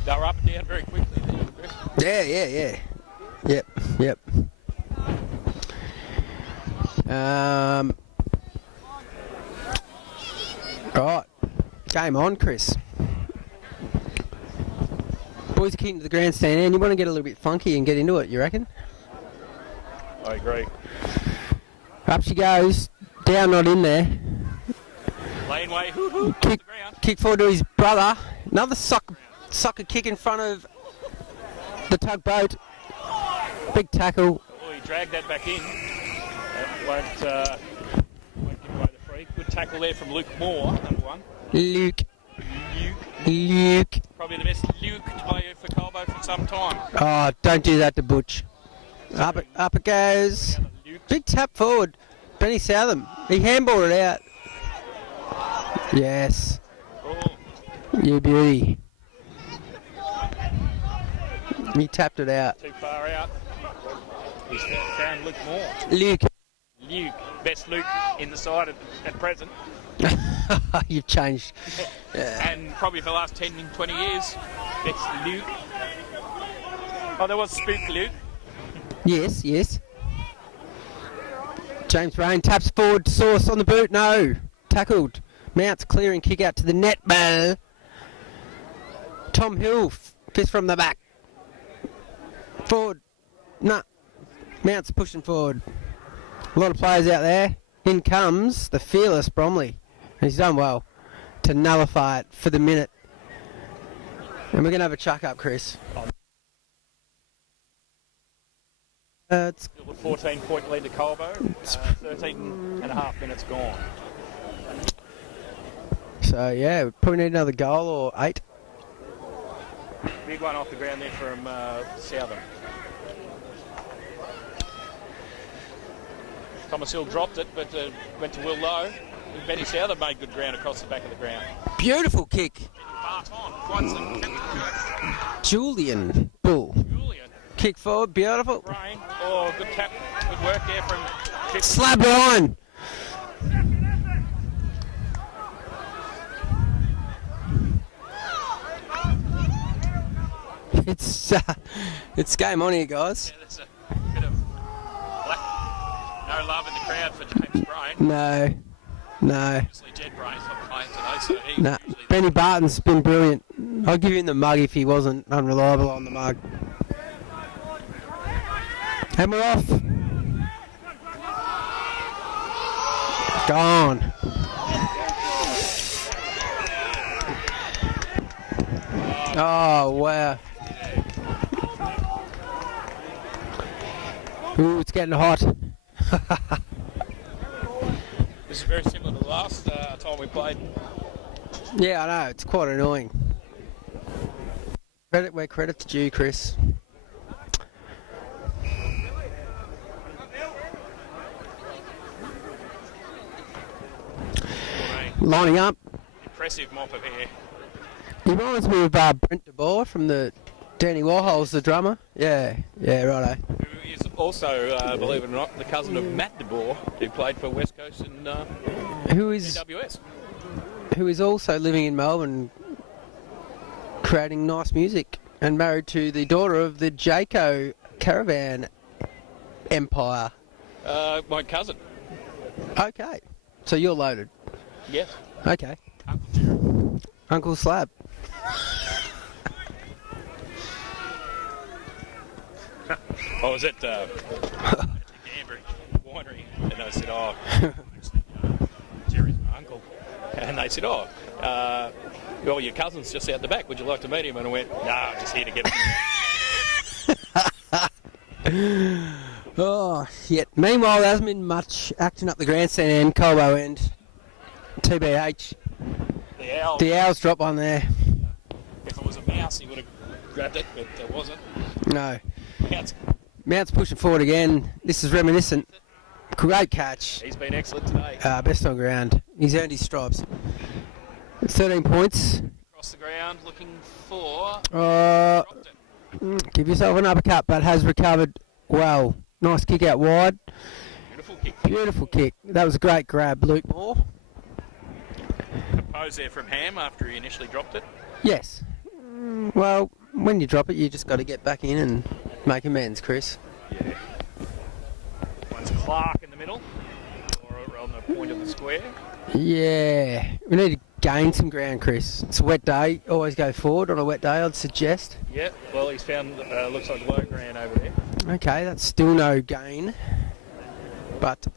They were up and down very quickly. Chris. Yeah. Yep. Right. Game on, Chris. Boys are kicking to the grandstand and you want to get a little bit funky and get into it, you reckon? I agree. Up she goes. Down, not in there. Laneway, hoo-hoo, off Kick, the ground. kick forward to his brother. Another sucker kick in front of the tugboat. Big tackle. Oh, he dragged that back in. That won't give away the free. Good tackle there from Luke Moore, number one. Luke. Luke. Probably the best Luke to play for Colbo for some time. Oh, don't do that to Butch. Up it goes. Luke. Big tap forward. Benny Southam. He handballed it out. Yes. Oh, You beauty. He tapped it out. too far out. He's found Luke Moore. Luke. Luke. Best Luke in the side at present. You've changed. And probably for the last 10, 20 years, it's Luke. Oh, there was Spook Luke. Yes. James Rain taps forward. Sauce on the boot. No. Tackled. Mounts clearing kick out to the net ball. Tom Hill. Fist from the back. Forward. No. Mounts pushing forward. A lot of players out there. In comes the fearless Bromley. He's done well to nullify it for the minute. And we're going to have a chuck up, Chris. It's Still a 14-point lead to Colbo. 13 and a half minutes gone. so, yeah, we probably need another goal or 8. Big one off the ground there from Southern. Thomas Hill dropped it, but went to Will Lowe. Benny Southern made good ground across the back of the ground. Beautiful kick. Barton, quite some Julian Bull. Julian. Kick forward, beautiful. Rain. Oh, good tap. Good work there from Chip. Slab line. It's game on here, guys. Yeah, there's a bit of no love in the crowd for James Brain. No. Obviously, Jed Brain's not playing today, so he Nah. usually Benny Barton's been brilliant. I'll give him the mug if he wasn't unreliable on the mug. And we're off. Gone. Oh, wow. Ooh, it's getting hot. This is very similar to the last time we played. Yeah, I know. It's quite annoying. Credit where credit's due, Chris. Lining up. Impressive mop of hair. He reminds me of Brent de Boer from the Danny Warhol's the drummer. Yeah, righto. Who is also, believe it or not, the cousin of Matt de Boer, who played for West Coast and Who is AWS. who is also living in Melbourne, creating nice music, and married to the daughter of the Jayco Caravan Empire. My cousin. Okay. So you're loaded. Yes. Okay. Uncle Jerry. Uncle Slab. I was at the Gambry winery, and I said, "Oh, actually, Jerry's my uncle," and they said, "Oh, well, your cousin's just out the back. Would you like to meet him?" And I went, "No, I'm just here to get him." Oh, shit. Meanwhile, there hasn't been much action up the grandstand end, Colbo end. TBH. The owl. The Owls drop one there. If it was a mouse, he would have grabbed it, but it wasn't. No. Mouse. Mount's pushing forward again. This is reminiscent. Great catch. He's been excellent today. Best on ground. He's earned his stripes. 13 points. Across the ground, looking for. Dropped it. Give yourself an uppercut, but has recovered well. Nice kick out wide. Beautiful kick. Beautiful kick. That was a great grab, Luke Moore. Pose there from Ham after he initially dropped it. Yes. Well, when you drop it, you just got to get back in and make amends, Chris. Yeah. One's Clark in the middle, or on the point of the square. Yeah. We need to gain some ground, Chris. It's a wet day. Always go forward on a wet day, I'd suggest. Yeah, well, he's found, looks like low ground over there. Okay, that's still no gain, but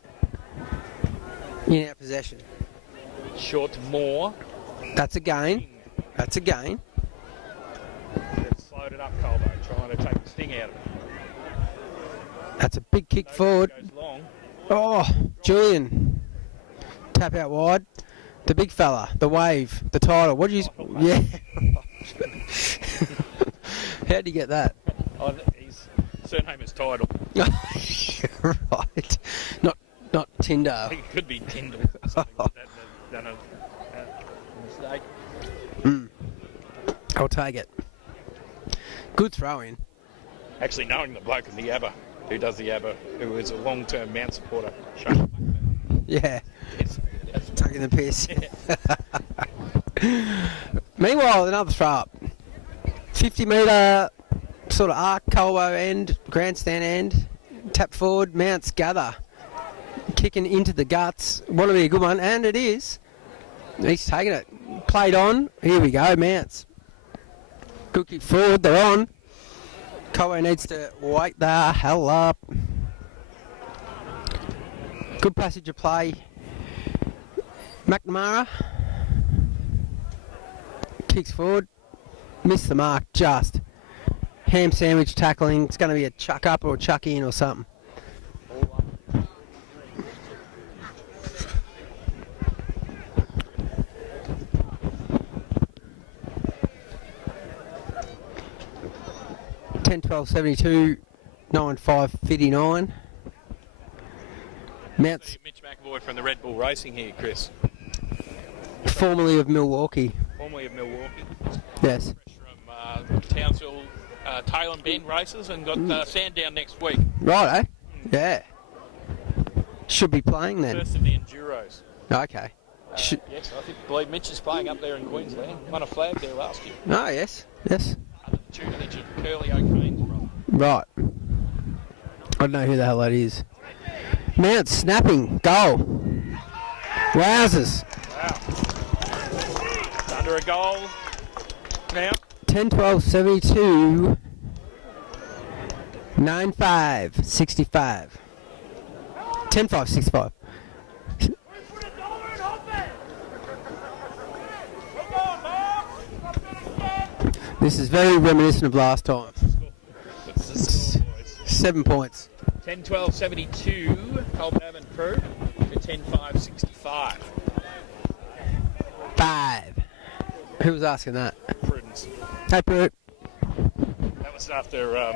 in our possession. Short to Moore. That's a gain. That's a gain. They've slowed it up, Colbo, trying to take the sting out of it. That's a big kick forward. Goes long. Oh, Julian. Tap out wide. The big fella, the wave, the title. What did you... Yeah. How'd you get that? Oh, his surname is Tidal. Right. Not Tinder. I think it could be Tyndall or something like that. Done a mistake. I'll take it. Good throw in. Actually, knowing the bloke in the ABBA, who does the ABBA, who is a long-term Mount supporter, Shane. Yeah. Yes. Taking the piss. Meanwhile, another throw up. 50 metre sort of arc, Colbo end, grandstand end. Tap forward, Mounts gather. Kicking into the guts. Want to be a good one, and it is. He's taking it. Played on. Here we go, Mounts. Good kick forward, they're on. Colbo needs to wake the hell up. Good passage of play. McNamara kicks forward, missed the mark just. Ham sandwich tackling. It's going to be a chuck up or a chuck in or something. Ten 12 72 9 5 59. Mounts Mitch McAvoy from the Red Bull Racing here, Chris. formerly of Milwaukee. Formerly of Milwaukee. Yes. From Townsville Tail and Bend races and got Sandown next week. Right, eh? Yeah. Should be playing then. First of the Enduros. Okay. Yes, I believe Mitch is playing up there in Queensland. Won a flag there last year. Oh, yes. Yes. Under the tutelage of Curly O'Kane's brother. Right. I don't know who the hell that is. Mount snapping. Goal. Wowzers. Wow. It's under a goal now. 10 12 72 9 5 65. 10 5 65. This is very reminiscent of last time. What's the score, boys? 7 points. 10-12-72, Colbo and Prue to 10-5-65. 5. Who was asking that? Prudence. Hey, Brute. That was after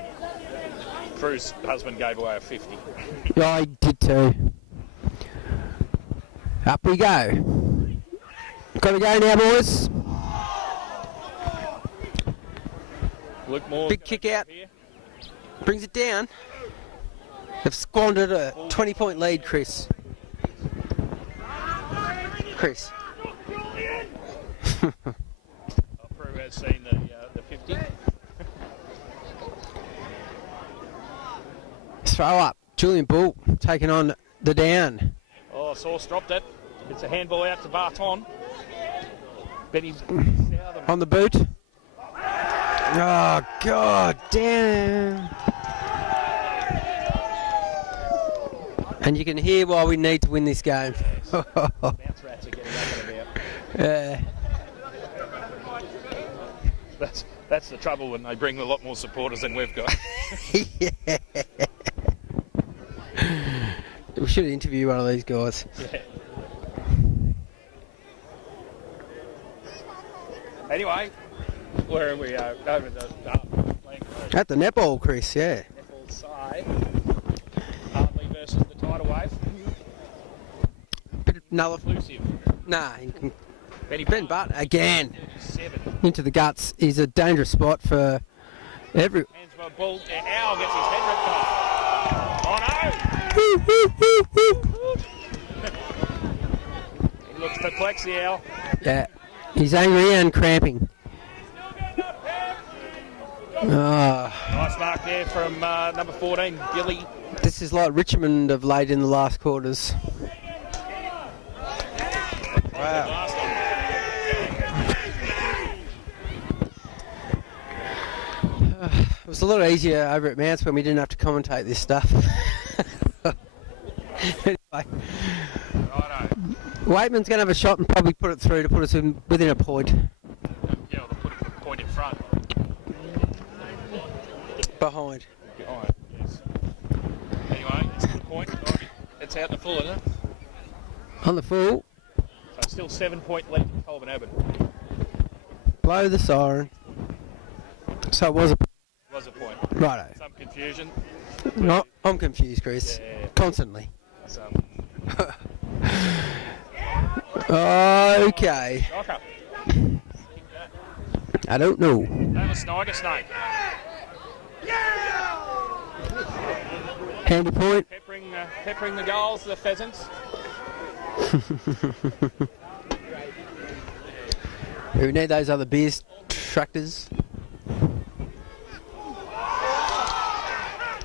Prue's husband gave away a 50. Yeah, I did too. Up we go. Gotta go now, boys. Luke Moore. Big kick out. Brings it down. They've squandered a 20-point lead, Chris. Chris. Prue has seen the 50. Throw up. Julian Bull taking on the down. Oh, Sauce dropped it. It's a handball out to Barton. Benny On the boot. Oh, God damn. And you can hear why we need to win this game. Bounce rats are getting up and about. That's the trouble when they bring a lot more supporters than we've got. Yeah. We should interview one of these guys. Yeah. Anyway, where are we? Over the playing At the netball, Chris, yeah. netball side. Hartley versus the tidal wave. Another. Exclusive. Nah, Benny Ben Butt again 7. into the guts. Is a dangerous spot for every. Hands well, ball. Owl gets his head ripped off. Oh no! He looks perplexed, the Owl. Yeah, he's angry and cramping. Nice mark there from number 14, Gilly. This is like Richmond of late in the last quarters. Wow. Last one. It was a lot easier over at Mounts when we didn't have to commentate this stuff. Anyway, Righto. Waitman's going to have a shot and probably put it through to put us within a point. Yeah, they'll put a point in front. Behind. Behind, yes. Anyway, it's a good point. It's out in the full, isn't it? On the full, So still 7-point lead to Colbo Abbott. blow the siren. So it was a Was a point. righto. Some confusion. No, I'm confused, Chris. Yeah. Constantly. Some Okay. shocker. I don't know. That was Sniger Snake. Handy point. Peppering the goals, the pheasants. We need those other beer tractors.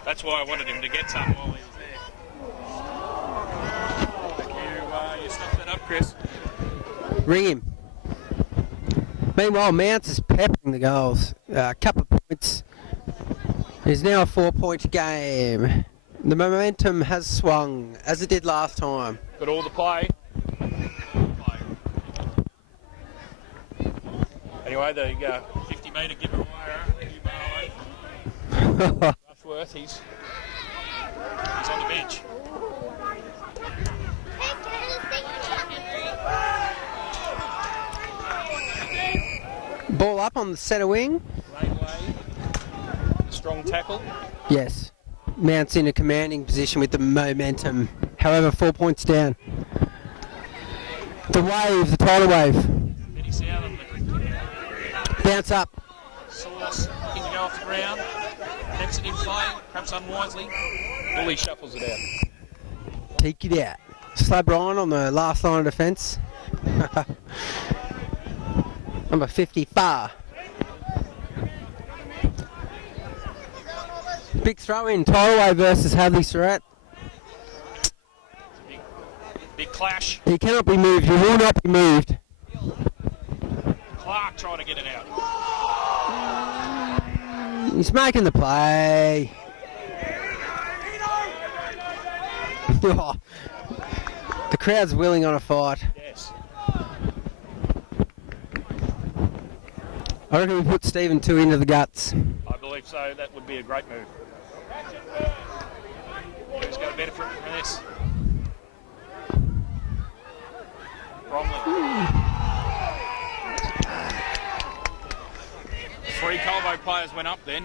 That's why I wanted him to get some while he was there. You stuffed that up, Chris. Ring him. Meanwhile, Mounts is peppering the goals. A couple of points. It's now a 4-point game. The momentum has swung, as it did last time. Got all the play. Anyway, the 50-metre giveaway. Rushworth, he's on the bench. Ball up on the centre wing. Laneway, strong tackle. Yes. Mounts in a commanding position with the momentum. However, 4 points down. The wave, the tidal wave. Benny South on the Bounce up. Sauce, looking to go off the ground. Steps it in play, perhaps unwisely. Bully shuffles it out. Take it out. Slab Ryan on the last line of defence. Number 55. Big throw in. Tidal versus Hadley Surratt. Big clash. He cannot be moved. He will not be moved. Clark trying to get it out. He's making the play. Oh, the crowd's willing on a fight. Yes. I reckon we put Stephen 2 into the guts. I believe so. That would be a great move. Who's going to benefit from this? Bromley. 3 Colbo players went up then.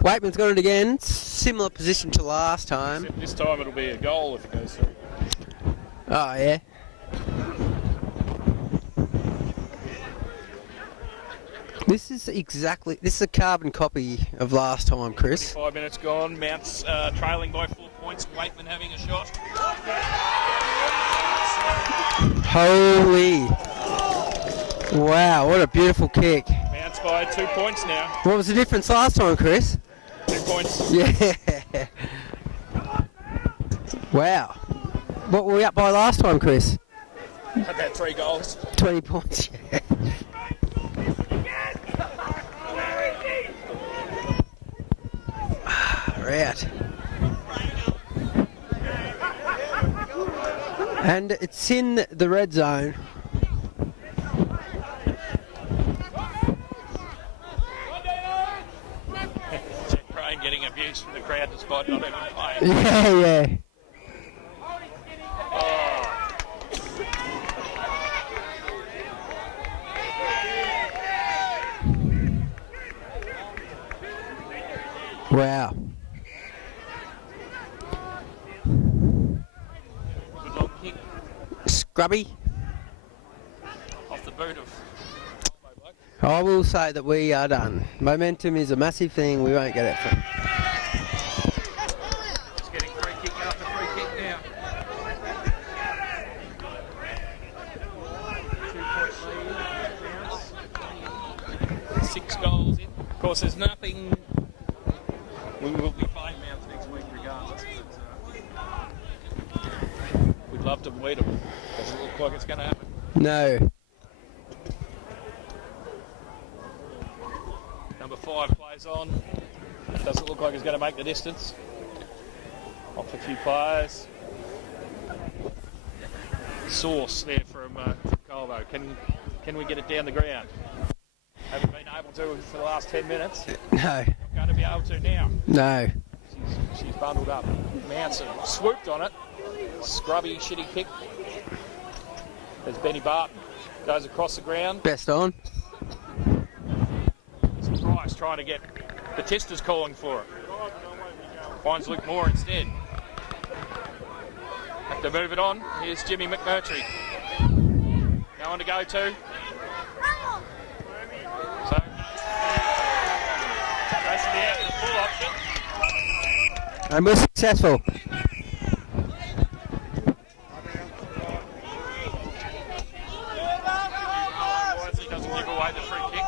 Waitman's got it again. Similar position to last time. Except this time it'll be a goal if it goes through. Oh, yeah. This is a carbon copy of last time, Chris. 5 minutes gone. Mounts trailing by 4 points. Waitman having a shot. Holy. Wow, what a beautiful kick. Mounts by 2 points now. What was the difference last time, Chris? 2 points. Yeah. Wow. What were we up by last time, Chris? About 3 goals. 20 points. Right. And it's in the red zone. Brian getting abuse from the crowd despite not even playing. Yeah. Wow. Good long kick Scrubby. off the boot of. I will say that we are done. Momentum is a massive thing. We won't get it from. Just getting free kick after free kick now. 2-point lead. 6 goals in. Of course, there's nothing. We will be playing Mounts next week regardless. But, we'd love to beat them. Doesn't look like it's going to happen. No. Number 5 plays on. Doesn't look like he's going to make the distance. Off a few players. Source there from Colbo. Can we get it down the ground? Haven't been able to for the last 10 minutes. No. Going to be able to now. No. She's bundled up. Manson swooped on it. Scrubby, shitty kick. There's Benny Barton. Goes across the ground. Best on. It's Price trying to get Batista's calling for it. Finds Luke Moore instead. Have to move it on. Here's Jimmy McMurtry. No one to go to. So, basically out to the full option. And we're successful. Wisely doesn't give away the free kick.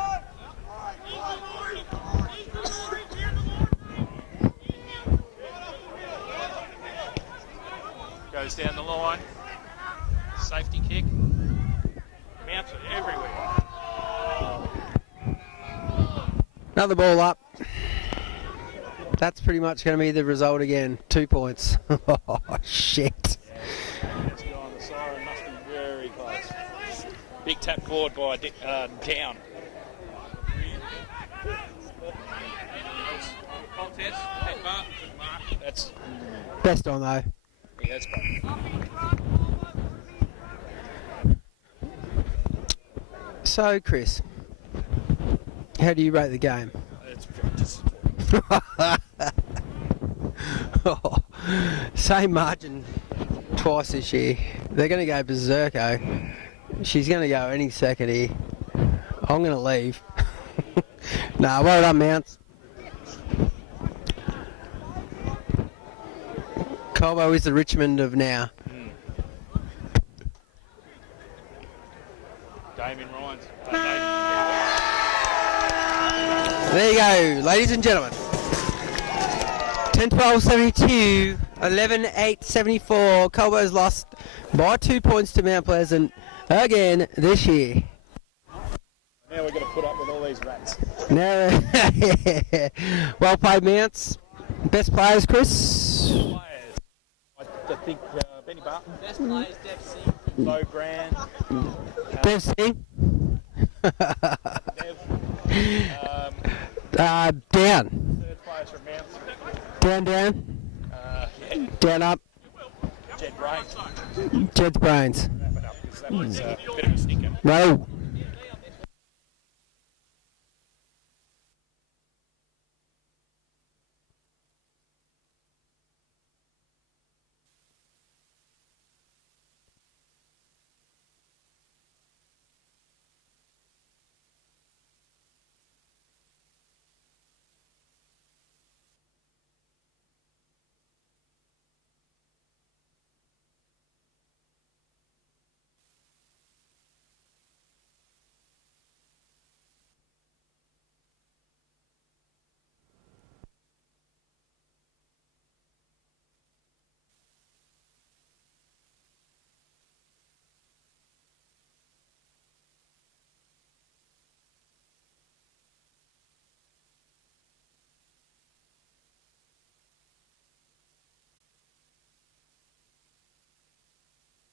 Goes down the line. Safety kick. Mounts it everywhere. Another ball up. That's pretty much going to be the result again. 2 points. Oh, shit. It's gone. The siren must be very close. Big tap forward by Down. Contest. That's Best on, though. yeah, that's fine. So, Chris, how do you rate the game? It's just Same margin twice this year. They're going to go berserko. She's going to go any second here. I'm going to leave. Nah, well done, Mounts. Colbo is the Richmond of now. Damien Ryan's. There you go, ladies and gentlemen. 10-12-72, 11-8-74. Colbo's lost by 2 points to Mount Pleasant again this year. Now we're going to put up with all these rats. Now, well played, Mounts. Best players, Chris. Players. I think Benny Barton. Best players, Dev Singh. Low Brand. Dev Singh. Dev. Down. Third players from Mounts. Down. Yeah. Down, up. Jed Brains. Jed's brains. Wrap it up because that was a bit of a stinker. No.